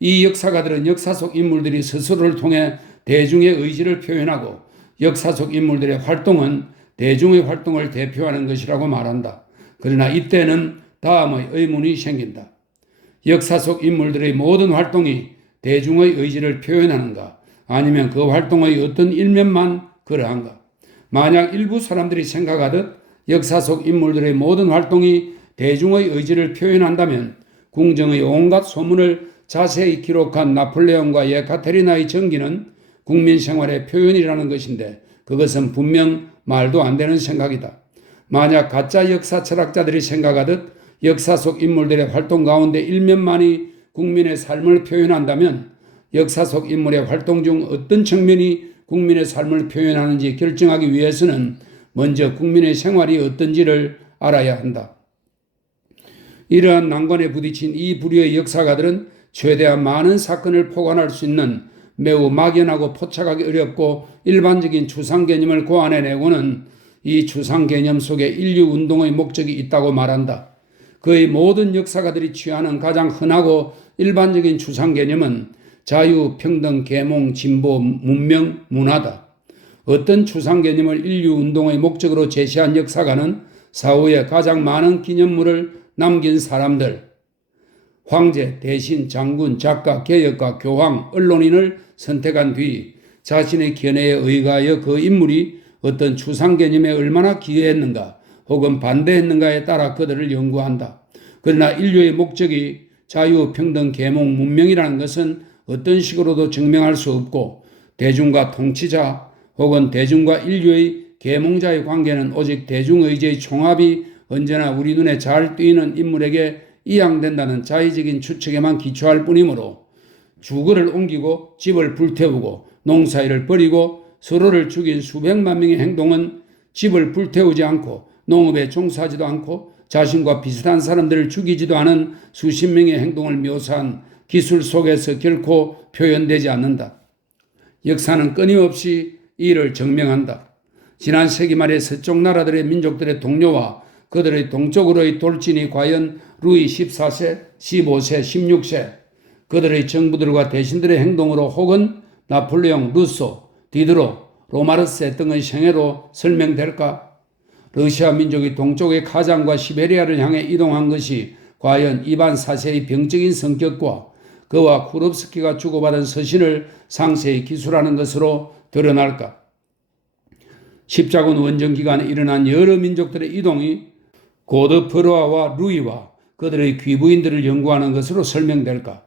이 역사가들은 역사 속 인물들이 스스로를 통해 대중의 의지를 표현하고 역사 속 인물들의 활동은 대중의 활동을 대표하는 것이라고 말한다. 그러나 이때는 다음의 의문이 생긴다. 역사 속 인물들의 모든 활동이 대중의 의지를 표현하는가? 아니면 그 활동의 어떤 일면만 그러한가? 만약 일부 사람들이 생각하듯 역사 속 인물들의 모든 활동이 대중의 의지를 표현한다면 궁정의 온갖 소문을 자세히 기록한 나폴레옹과 예카테리나의 전기는 국민 생활의 표현이라는 것인데 그것은 분명 말도 안 되는 생각이다. 만약 가짜 역사 철학자들이 생각하듯 역사 속 인물들의 활동 가운데 일면만이 국민의 삶을 표현한다면 역사 속 인물의 활동 중 어떤 측면이 국민의 삶을 표현하는지 결정하기 위해서는 먼저 국민의 생활이 어떤지를 알아야 한다. 이러한 난관에 부딪힌 이 부류의 역사가들은 최대한 많은 사건을 포괄할 수 있는 매우 막연하고 포착하기 어렵고 일반적인 추상 개념을 고안해내고는 이 추상 개념 속에 인류 운동의 목적이 있다고 말한다. 그의 모든 역사가들이 취하는 가장 흔하고 일반적인 추상 개념은 자유, 평등, 계몽, 진보, 문명, 문화다. 어떤 추상 개념을 인류 운동의 목적으로 제시한 역사가는 사후에 가장 많은 기념물을 남긴 사람들, 황제, 대신, 장군, 작가, 개혁가, 교황, 언론인을 선택한 뒤 자신의 견해에 의거하여 그 인물이 어떤 추상 개념에 얼마나 기여했는가 혹은 반대했는가에 따라 그들을 연구한다. 그러나 인류의 목적이 자유, 평등, 계몽, 문명이라는 것은 어떤 식으로도 증명할 수 없고 대중과 통치자 혹은 대중과 인류의 계몽자의 관계는 오직 대중의지의 총합이 언제나 우리 눈에 잘 띄는 인물에게 이양된다는 자의적인 추측에만 기초할 뿐이므로 주거를 옮기고 집을 불태우고 농사일을 버리고 서로를 죽인 수백만 명의 행동은 집을 불태우지 않고 농업에 종사하지도 않고 자신과 비슷한 사람들을 죽이지도 않은 수십 명의 행동을 묘사한 기술 속에서 결코 표현되지 않는다. 역사는 끊임없이 이를 증명한다. 지난 세기 말에 서쪽 나라들의 민족들의 동료와 그들의 동쪽으로의 돌진이 과연 루이 14세, 15세, 16세 그들의 정부들과 대신들의 행동으로 혹은 나폴레옹, 루소, 디드로, 로마르세 등의 생애로 설명될까? 러시아 민족이 동쪽의 카잔과 시베리아를 향해 이동한 것이 과연 이반 4세의 병적인 성격과 그와 쿠롭스키가 주고받은 서신을 상세히 기술하는 것으로 드러날까? 십자군 원정 기간에 일어난 여러 민족들의 이동이 고드프로아와 루이와 그들의 귀부인들을 연구하는 것으로 설명될까?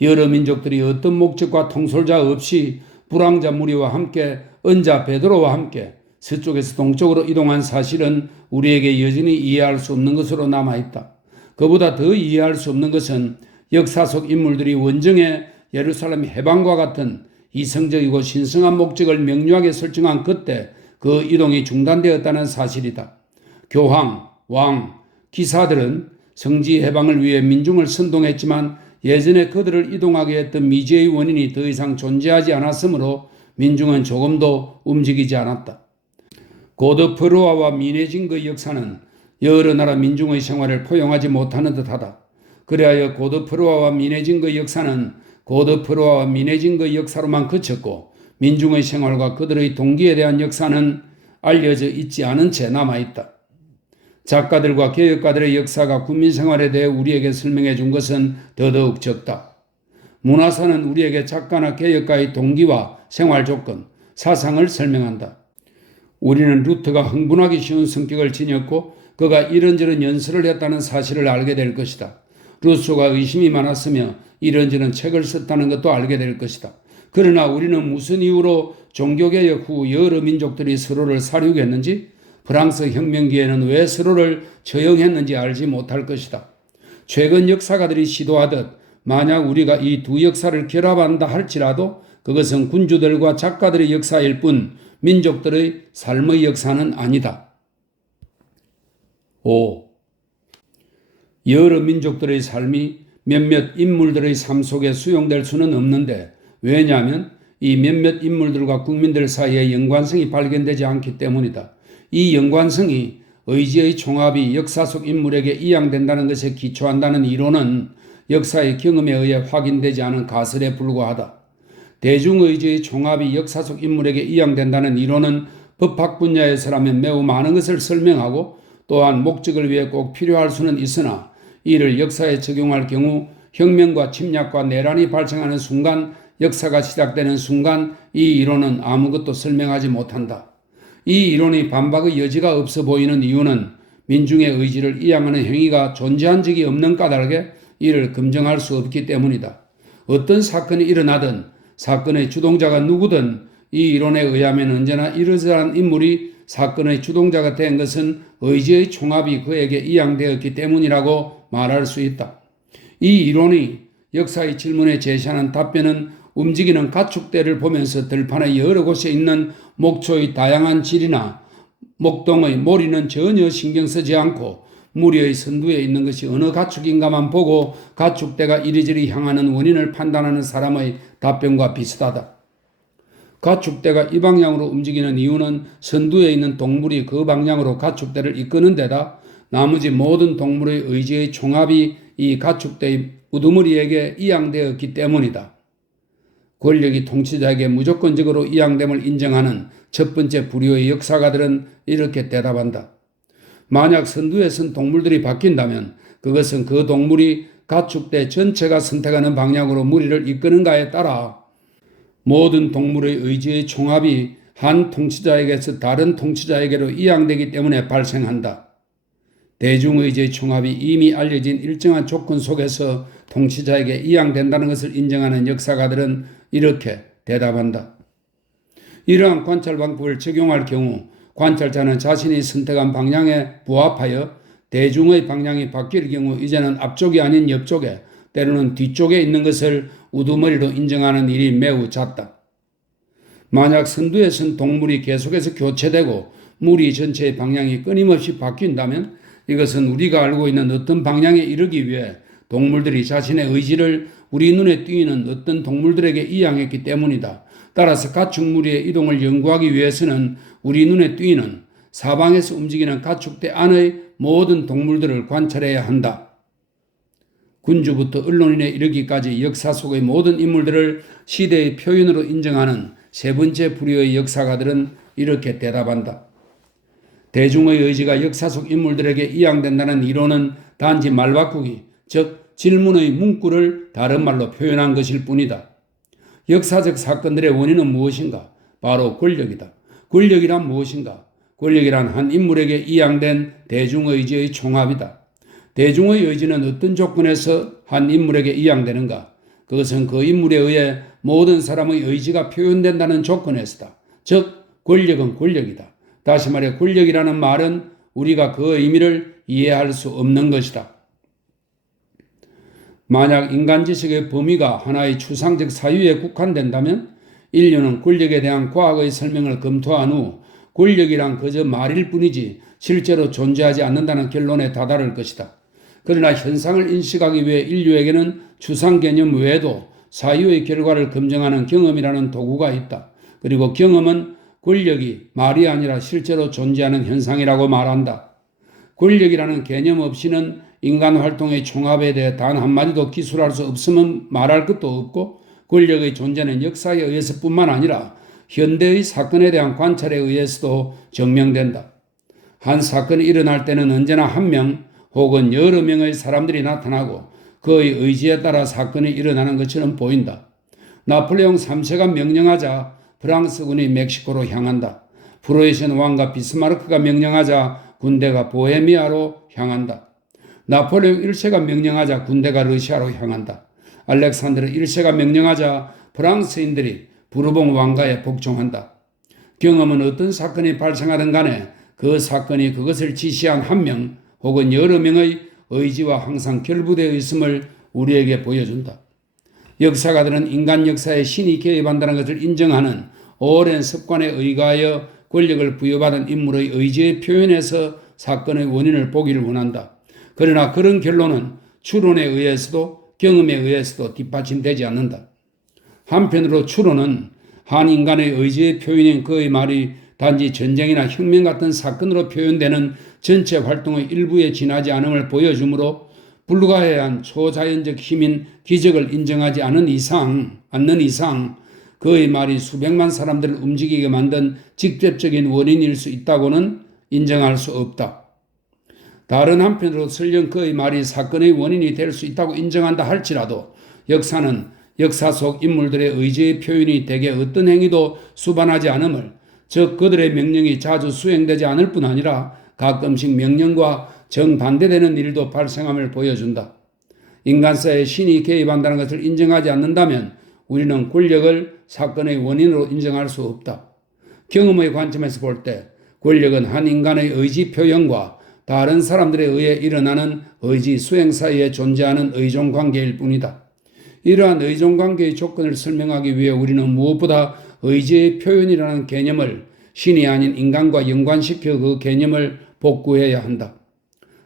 여러 민족들이 어떤 목적과 통솔자 없이 불황자 무리와 함께 은자 베드로와 함께 서쪽에서 동쪽으로 이동한 사실은 우리에게 여전히 이해할 수 없는 것으로 남아있다. 그보다 더 이해할 수 없는 것은 역사 속 인물들이 원정의 예루살렘 해방과 같은 이성적이고 신성한 목적을 명료하게 설정한 그때 그 이동이 중단되었다는 사실이다. 교황, 왕, 기사들은 성지 해방을 위해 민중을 선동했지만 예전에 그들을 이동하게 했던 미제의 원인이 더 이상 존재하지 않았으므로 민중은 조금도 움직이지 않았다. 고드프로아와 미네징거의 역사는 여러 나라 민중의 생활을 포용하지 못하는 듯하다. 그리하여 고드프로아와 미네징거의 역사는 고드프로아와 미네징거의 역사로만 그쳤고 민중의 생활과 그들의 동기에 대한 역사는 알려져 있지 않은 채 남아있다. 작가들과 개혁가들의 역사가 국민생활에 대해 우리에게 설명해 준 것은 더더욱 적다. 문화사는 우리에게 작가나 개혁가의 동기와 생활 조건, 사상을 설명한다. 우리는 루터가 흥분하기 쉬운 성격을 지녔고 그가 이런저런 연설을 했다는 사실을 알게 될 것이다. 루소가 의심이 많았으며 이런저런 책을 썼다는 것도 알게 될 것이다. 그러나 우리는 무슨 이유로 종교개혁 후 여러 민족들이 서로를 살육했는지 프랑스 혁명기에는 왜 서로를 처형했는지 알지 못할 것이다. 최근 역사가들이 시도하듯 만약 우리가 이 두 역사를 결합한다 할지라도 그것은 군주들과 작가들의 역사일 뿐 민족들의 삶의 역사는 아니다. 5. 여러 민족들의 삶이 몇몇 인물들의 삶 속에 수용될 수는 없는데 왜냐하면 이 몇몇 인물들과 국민들 사이에 연관성이 발견되지 않기 때문이다. 이 연관성이 의지의 총합이 역사 속 인물에게 이양된다는 것에 기초한다는 이론은 역사의 경험에 의해 확인되지 않은 가설에 불과하다. 대중의지의 총합이 역사 속 인물에게 이양된다는 이론은 법학 분야에서라면 매우 많은 것을 설명하고 또한 목적을 위해 꼭 필요할 수는 있으나 이를 역사에 적용할 경우 혁명과 침략과 내란이 발생하는 순간 역사가 시작되는 순간 이 이론은 아무것도 설명하지 못한다. 이 이론이 반박의 여지가 없어 보이는 이유는 민중의 의지를 이양하는 행위가 존재한 적이 없는 까닭에 이를 검증할 수 없기 때문이다. 어떤 사건이 일어나든 사건의 주동자가 누구든 이 이론에 의하면 언제나 이러저러한 인물이 사건의 주동자가 된 것은 의지의 총합이 그에게 이양되었기 때문이라고 말할 수 있다. 이 이론이 역사의 질문에 제시하는 답변은 움직이는 가축대를 보면서 들판의 여러 곳에 있는 목초의 다양한 질이나 목동의 모리는 전혀 신경 쓰지 않고 무리의 선두에 있는 것이 어느 가축인가만 보고 가축대가 이리저리 향하는 원인을 판단하는 사람의 답변과 비슷하다. 가축대가 이 방향으로 움직이는 이유는 선두에 있는 동물이 그 방향으로 가축대를 이끄는 데다 나머지 모든 동물의 의지의 총합이 이 가축대의 우두머리에게 이양되었기 때문이다. 권력이 통치자에게 무조건적으로 이양됨을 인정하는 첫 번째 부류의 역사가들은 이렇게 대답한다. 만약 선두에 선 동물들이 바뀐다면 그것은 그 동물이 가축대 전체가 선택하는 방향으로 무리를 이끄는가에 따라 모든 동물의 의지의 총합이 한 통치자에게서 다른 통치자에게로 이양되기 때문에 발생한다. 대중의제의 총합이 이미 알려진 일정한 조건 속에서 통치자에게 이양된다는 것을 인정하는 역사가들은 이렇게 대답한다. 이러한 관찰 방법을 적용할 경우 관찰자는 자신이 선택한 방향에 부합하여 대중의 방향이 바뀔 경우 이제는 앞쪽이 아닌 옆쪽에 때로는 뒤쪽에 있는 것을 우두머리로 인정하는 일이 매우 잦다. 만약 선두에 선 동물이 계속해서 교체되고 무리 전체의 방향이 끊임없이 바뀐다면 이것은 우리가 알고 있는 어떤 방향에 이르기 위해 동물들이 자신의 의지를 우리 눈에 띄는 어떤 동물들에게 이양했기 때문이다. 따라서 가축 무리의 이동을 연구하기 위해서는 우리 눈에 띄는 사방에서 움직이는 가축대 안의 모든 동물들을 관찰해야 한다. 군주부터 언론인에 이르기까지 역사 속의 모든 인물들을 시대의 표현으로 인정하는 세 번째 부류의 역사가들은 이렇게 대답한다. 대중의 의지가 역사 속 인물들에게 이양된다는 이론은 단지 말바꾸기, 즉 질문의 문구를 다른 말로 표현한 것일 뿐이다. 역사적 사건들의 원인은 무엇인가? 바로 권력이다. 권력이란 무엇인가? 권력이란 한 인물에게 이양된 대중의지의 총합이다. 대중의 의지는 어떤 조건에서 한 인물에게 이양되는가? 그것은 그 인물에 의해 모든 사람의 의지가 표현된다는 조건에서다. 즉 권력은 권력이다. 다시 말해 권력이라는 말은 우리가 그 의미를 이해할 수 없는 것이다. 만약 인간 지식의 범위가 하나의 추상적 사유에 국한된다면 인류는 권력에 대한 과학의 설명을 검토한 후 권력이란 그저 말일 뿐이지 실제로 존재하지 않는다는 결론에 다다를 것이다. 그러나 현상을 인식하기 위해 인류에게는 추상 개념 외에도 사유의 결과를 검증하는 경험이라는 도구가 있다. 그리고 경험은 권력이 말이 아니라 실제로 존재하는 현상이라고 말한다. 권력이라는 개념 없이는 인간 활동의 총합에 대해 단 한마디도 기술할 수 없으면 말할 것도 없고 권력의 존재는 역사에 의해서뿐만 아니라 현대의 사건에 대한 관찰에 의해서도 증명된다. 한 사건이 일어날 때는 언제나 한 명 혹은 여러 명의 사람들이 나타나고 그의 의지에 따라 사건이 일어나는 것처럼 보인다. 나폴레옹 3세가 명령하자 프랑스군이 멕시코로 향한다. 프로이센 왕과 비스마르크가 명령하자 군대가 보헤미아로 향한다. 나폴레옹 1세가 명령하자 군대가 러시아로 향한다. 알렉산드르 1세가 명령하자 프랑스인들이 부르봉 왕가에 복종한다. 경험은 어떤 사건이 발생하든 간에 그 사건이 그것을 지시한 한 명 혹은 여러 명의 의지와 항상 결부되어 있음을 우리에게 보여준다. 역사가들은 인간 역사에 신이 개입한다는 것을 인정하는 오랜 습관에 의거하여 권력을 부여받은 인물의 의지의 표현에서 사건의 원인을 보기를 원한다. 그러나 그런 결론은 추론에 의해서도 경험에 의해서도 뒷받침되지 않는다. 한편으로 추론은 한 인간의 의지의 표현인 그의 말이 단지 전쟁이나 혁명 같은 사건으로 표현되는 전체 활동의 일부에 지나지 않음을 보여주므로 불가해한 초자연적 힘인 기적을 인정하지 않는 이상 그의 말이 수백만 사람들을 움직이게 만든 직접적인 원인일 수 있다고는 인정할 수 없다. 다른 한편으로 설령 그의 말이 사건의 원인이 될 수 있다고 인정한다 할지라도 역사는 역사 속 인물들의 의지의 표현이 대개 어떤 행위도 수반하지 않음을, 즉 그들의 명령이 자주 수행되지 않을 뿐 아니라 가끔씩 명령과 정반대되는 일도 발생함을 보여준다. 인간사에 신이 개입한다는 것을 인정하지 않는다면 우리는 권력을 사건의 원인으로 인정할 수 없다. 경험의 관점에서 볼 때 권력은 한 인간의 의지 표현과 다른 사람들에 의해 일어나는 의지 수행 사이에 존재하는 의존관계일 뿐이다. 이러한 의존관계의 조건을 설명하기 위해 우리는 무엇보다 의지의 표현이라는 개념을 신이 아닌 인간과 연관시켜 그 개념을 복구해야 한다.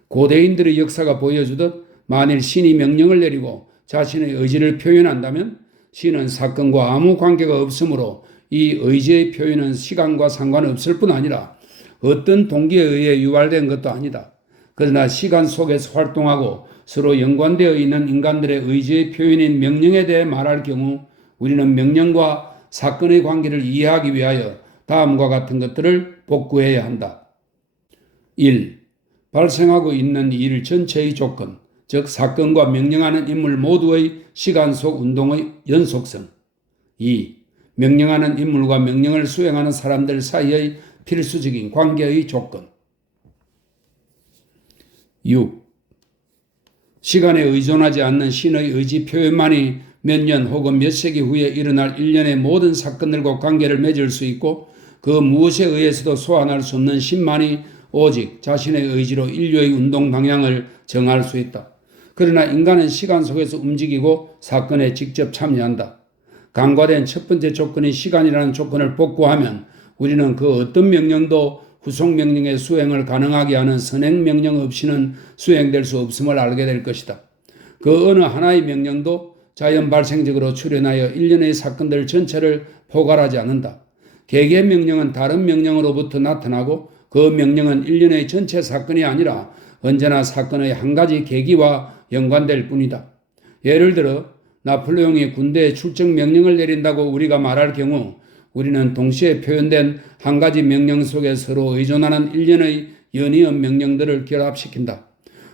고대인들의 역사가 보여주듯 만일 신이 명령을 내리고 자신의 의지를 표현한다면 신은 사건과 아무 관계가 없으므로 이 의지의 표현은 시간과 상관없을 뿐 아니라 어떤 동기에 의해 유발된 것도 아니다. 그러나 시간 속에서 활동하고 서로 연관되어 있는 인간들의 의지의 표현인 명령에 대해 말할 경우 우리는 명령과 사건의 관계를 이해하기 위하여 다음과 같은 것들을 복구해야 한다. 1. 발생하고 있는 일 전체의 조건, 즉 사건과 명령하는 인물 모두의 시간 속 운동의 연속성. 2. 명령하는 인물과 명령을 수행하는 사람들 사이의 필수적인 관계의 조건. 6. 시간에 의존하지 않는 신의 의지 표현만이 몇 년 혹은 몇 세기 후에 일어날 일련의 모든 사건들과 관계를 맺을 수 있고 그 무엇에 의해서도 소환할 수 없는 신만이 오직 자신의 의지로 인류의 운동 방향을 정할 수 있다. 그러나 인간은 시간 속에서 움직이고 사건에 직접 참여한다. 간과된 첫 번째 조건인 시간이라는 조건을 복구하면 우리는 그 어떤 명령도 후속 명령의 수행을 가능하게 하는 선행 명령 없이는 수행될 수 없음을 알게 될 것이다. 그 어느 하나의 명령도 자연 발생적으로 출현하여 일련의 사건들 전체를 포괄하지 않는다. 개개 명령은 다른 명령으로부터 나타나고 그 명령은 일련의 전체 사건이 아니라 언제나 사건의 한 가지 계기와 연관될 뿐이다. 예를 들어 나폴레옹이 군대에 출정 명령을 내린다고 우리가 말할 경우 우리는 동시에 표현된 한 가지 명령 속에 서로 의존하는 일련의 연이은 명령들을 결합시킨다.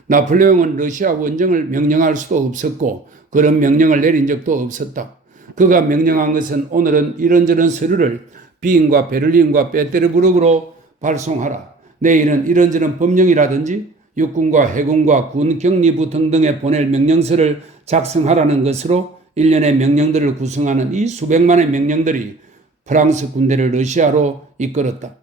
나폴레옹은 러시아 원정을 명령할 수도 없었고 그런 명령을 내린 적도 없었다. 그가 명령한 것은 오늘은 이런저런 서류를 비인과 베를린과 페테르부르크로 발송하라. 내일은 이런저런 법령이라든지 육군과 해군과 군 격리부 등등에 보낼 명령서를 작성하라는 것으로 일련의 명령들을 구성하는 이 수백만의 명령들이 프랑스 군대를 러시아로 이끌었다.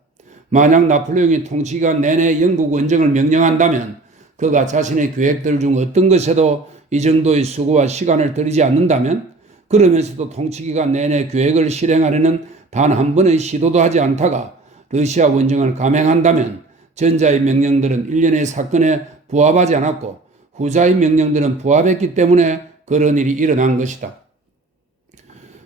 만약 나폴레옹이 통치기간 내내 영국 원정을 명령한다면 그가 자신의 계획들 중 어떤 것에도 이 정도의 수고와 시간을 들이지 않는다면 그러면서도 통치기간 내내 계획을 실행하려는 단 한 번의 시도도 하지 않다가 러시아 원정을 감행한다면 전자의 명령들은 일련의 사건에 부합하지 않았고 후자의 명령들은 부합했기 때문에 그런 일이 일어난 것이다.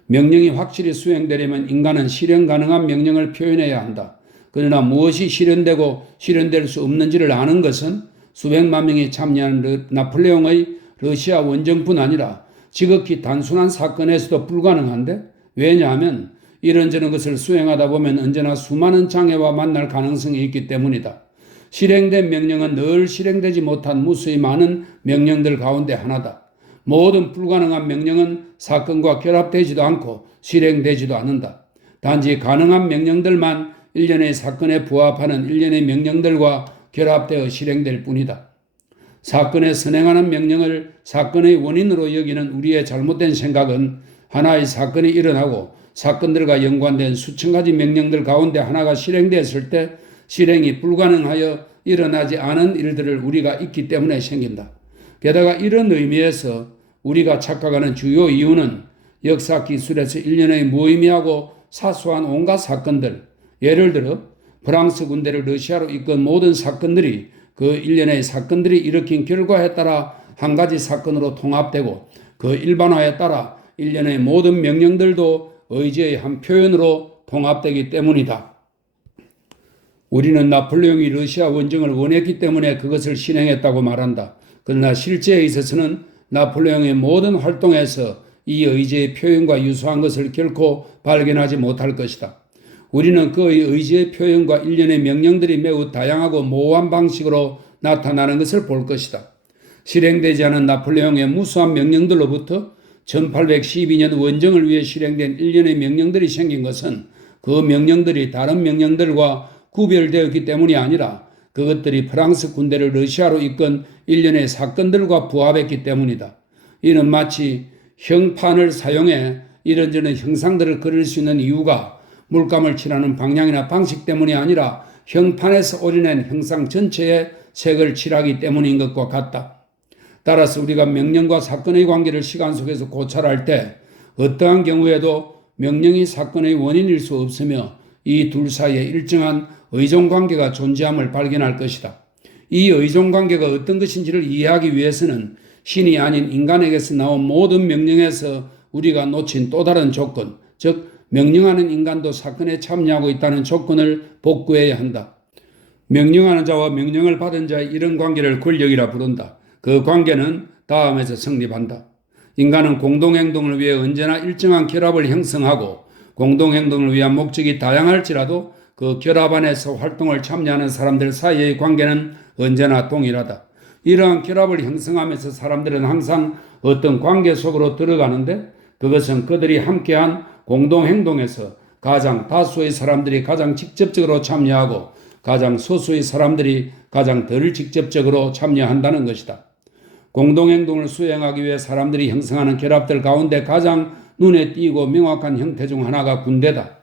명령이 확실히 수행되려면 인간은 실현 가능한 명령을 표현해야 한다. 그러나 무엇이 실현되고 실현될 수 없는지를 아는 것은 수백만 명이 참여한 나폴레옹의 러시아 원정뿐 아니라 지극히 단순한 사건에서도 불가능한데 왜냐하면 이런저런 것을 수행하다 보면 언제나 수많은 장애와 만날 가능성이 있기 때문이다. 실행된 명령은 늘 실행되지 못한 무수히 많은 명령들 가운데 하나다. 모든 불가능한 명령은 사건과 결합되지도 않고 실행되지도 않는다. 단지 가능한 명령들만 일련의 사건에 부합하는 일련의 명령들과 결합되어 실행될 뿐이다. 사건에 선행하는 명령을 사건의 원인으로 여기는 우리의 잘못된 생각은 하나의 사건이 일어나고 사건들과 연관된 수천 가지 명령들 가운데 하나가 실행되었을 때 실행이 불가능하여 일어나지 않은 일들을 우리가 있기 때문에 생긴다. 게다가 이런 의미에서 우리가 착각하는 주요 이유는 역사 기술에서 일련의 무의미하고 사소한 온갖 사건들, 예를 들어 프랑스 군대를 러시아로 이끈 모든 사건들이 그 일련의 사건들이 일으킨 결과에 따라 한 가지 사건으로 통합되고 그 일반화에 따라 일련의 모든 명령들도 의지의 한 표현으로 통합되기 때문이다. 우리는 나폴레옹이 러시아 원정을 원했기 때문에 그것을 실행했다고 말한다. 그러나 실제에 있어서는 나폴레옹의 모든 활동에서 이 의지의 표현과 유사한 것을 결코 발견하지 못할 것이다. 우리는 그의 의지의 표현과 일련의 명령들이 매우 다양하고 모호한 방식으로 나타나는 것을 볼 것이다. 실행되지 않은 나폴레옹의 무수한 명령들로부터 1812년 원정을 위해 실행된 일련의 명령들이 생긴 것은 그 명령들이 다른 명령들과 구별되었기 때문이 아니라 그것들이 프랑스 군대를 러시아로 이끈 일련의 사건들과 부합했기 때문이다. 이는 마치 형판을 사용해 이런저런 형상들을 그릴 수 있는 이유가 물감을 칠하는 방향이나 방식 때문이 아니라 형판에서 오려낸 형상 전체에 색을 칠하기 때문인 것과 같다. 따라서 우리가 명령과 사건의 관계를 시간 속에서 고찰할 때 어떠한 경우에도 명령이 사건의 원인일 수 없으며 이 둘 사이에 일정한 의존관계가 존재함을 발견할 것이다. 이 의존관계가 어떤 것인지를 이해하기 위해서는 신이 아닌 인간에게서 나온 모든 명령에서 우리가 놓친 또 다른 조건, 즉 명령하는 인간도 사건에 참여하고 있다는 조건을 복구해야 한다. 명령하는 자와 명령을 받은 자의 이런 관계를 권력이라 부른다. 그 관계는 다음에서 성립한다. 인간은 공동행동을 위해 언제나 일정한 결합을 형성하고 공동행동을 위한 목적이 다양할지라도 그 결합 안에서 활동을 참여하는 사람들 사이의 관계는 언제나 동일하다. 이러한 결합을 형성하면서 사람들은 항상 어떤 관계 속으로 들어가는데 그것은 그들이 함께한 공동행동에서 가장 다수의 사람들이 가장 직접적으로 참여하고 가장 소수의 사람들이 가장 덜 직접적으로 참여한다는 것이다. 공동행동을 수행하기 위해 사람들이 형성하는 결합들 가운데 가장 눈에 띄고 명확한 형태 중 하나가 군대다.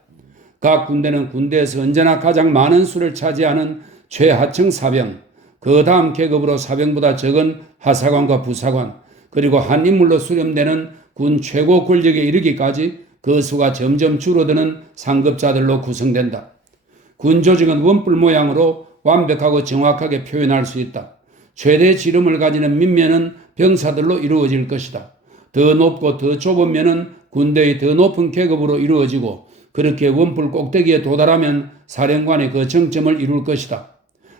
각 군대는 군대에서 언제나 가장 많은 수를 차지하는 최하층 사병, 그 다음 계급으로 사병보다 적은 하사관과 부사관, 그리고 한 인물로 수렴되는 군 최고 권력에 이르기까지 그 수가 점점 줄어드는 상급자들로 구성된다. 군 조직은 원뿔 모양으로 완벽하고 정확하게 표현할 수 있다. 최대 지름을 가지는 민면은 병사들로 이루어질 것이다. 더 높고 더 좁은 면은 군대의 더 높은 계급으로 이루어지고 그렇게 원뿔 꼭대기에 도달하면 사령관의 그 정점을 이룰 것이다.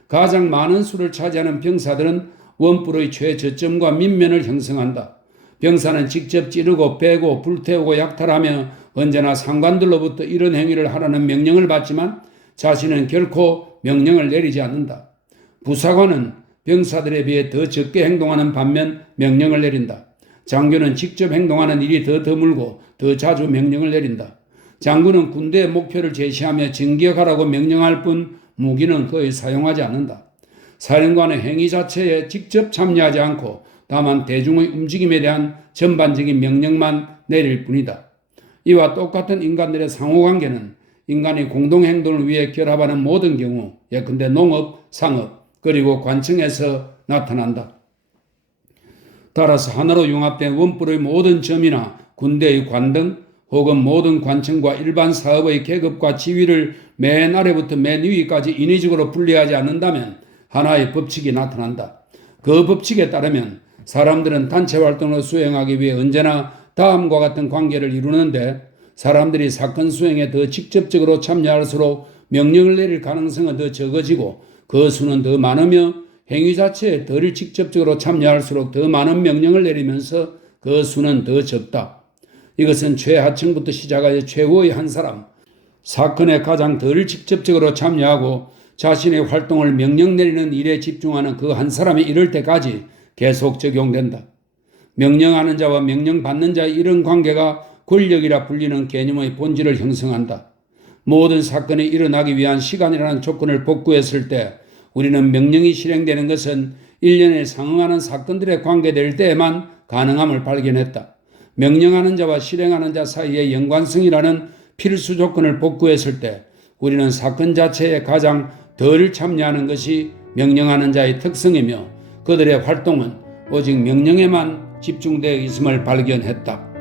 가장 많은 수를 차지하는 병사들은 원뿔의 최저점과 민면을 형성한다. 병사는 직접 찌르고 빼고 불태우고 약탈하며 언제나 상관들로부터 이런 행위를 하라는 명령을 받지만 자신은 결코 명령을 내리지 않는다. 부사관은 병사들에 비해 더 적게 행동하는 반면 명령을 내린다. 장교는 직접 행동하는 일이 더 드물고 더 자주 명령을 내린다. 장군은 군대의 목표를 제시하며 진격하라고 명령할 뿐 무기는 거의 사용하지 않는다. 사령관의 행위 자체에 직접 참여하지 않고 다만 대중의 움직임에 대한 전반적인 명령만 내릴 뿐이다. 이와 똑같은 인간들의 상호관계는 인간이 공동행동을 위해 결합하는 모든 경우 예컨대 농업, 상업, 그리고 관청에서 나타난다. 따라서 하나로 융합된 원뿔의 모든 점이나 군대의 관등 혹은 모든 관청과 일반 사업의 계급과 지위를 맨 아래부터 맨 위까지 인위적으로 분리하지 않는다면 하나의 법칙이 나타난다. 그 법칙에 따르면 사람들은 단체 활동을 수행하기 위해 언제나 다음과 같은 관계를 이루는데 사람들이 사건 수행에 더 직접적으로 참여할수록 명령을 내릴 가능성은 더 적어지고 그 수는 더 많으며 행위 자체에 덜 직접적으로 참여할수록 더 많은 명령을 내리면서 그 수는 더 적다. 이것은 최하층부터 시작하여 최고의 한 사람, 사건에 가장 덜 직접적으로 참여하고 자신의 활동을 명령 내리는 일에 집중하는 그 한 사람이 이럴 때까지 계속 적용된다. 명령하는 자와 명령받는 자의 이런 관계가 권력이라 불리는 개념의 본질을 형성한다. 모든 사건이 일어나기 위한 시간이라는 조건을 복구했을 때 우리는 명령이 실행되는 것은 일련에 상응하는 사건들에 관계될 때에만 가능함을 발견했다. 명령하는 자와 실행하는 자 사이의 연관성이라는 필수 조건을 복구했을 때 우리는 사건 자체에 가장 덜 참여하는 것이 명령하는 자의 특성이며 그들의 활동은 오직 명령에만 집중되어 있음을 발견했다.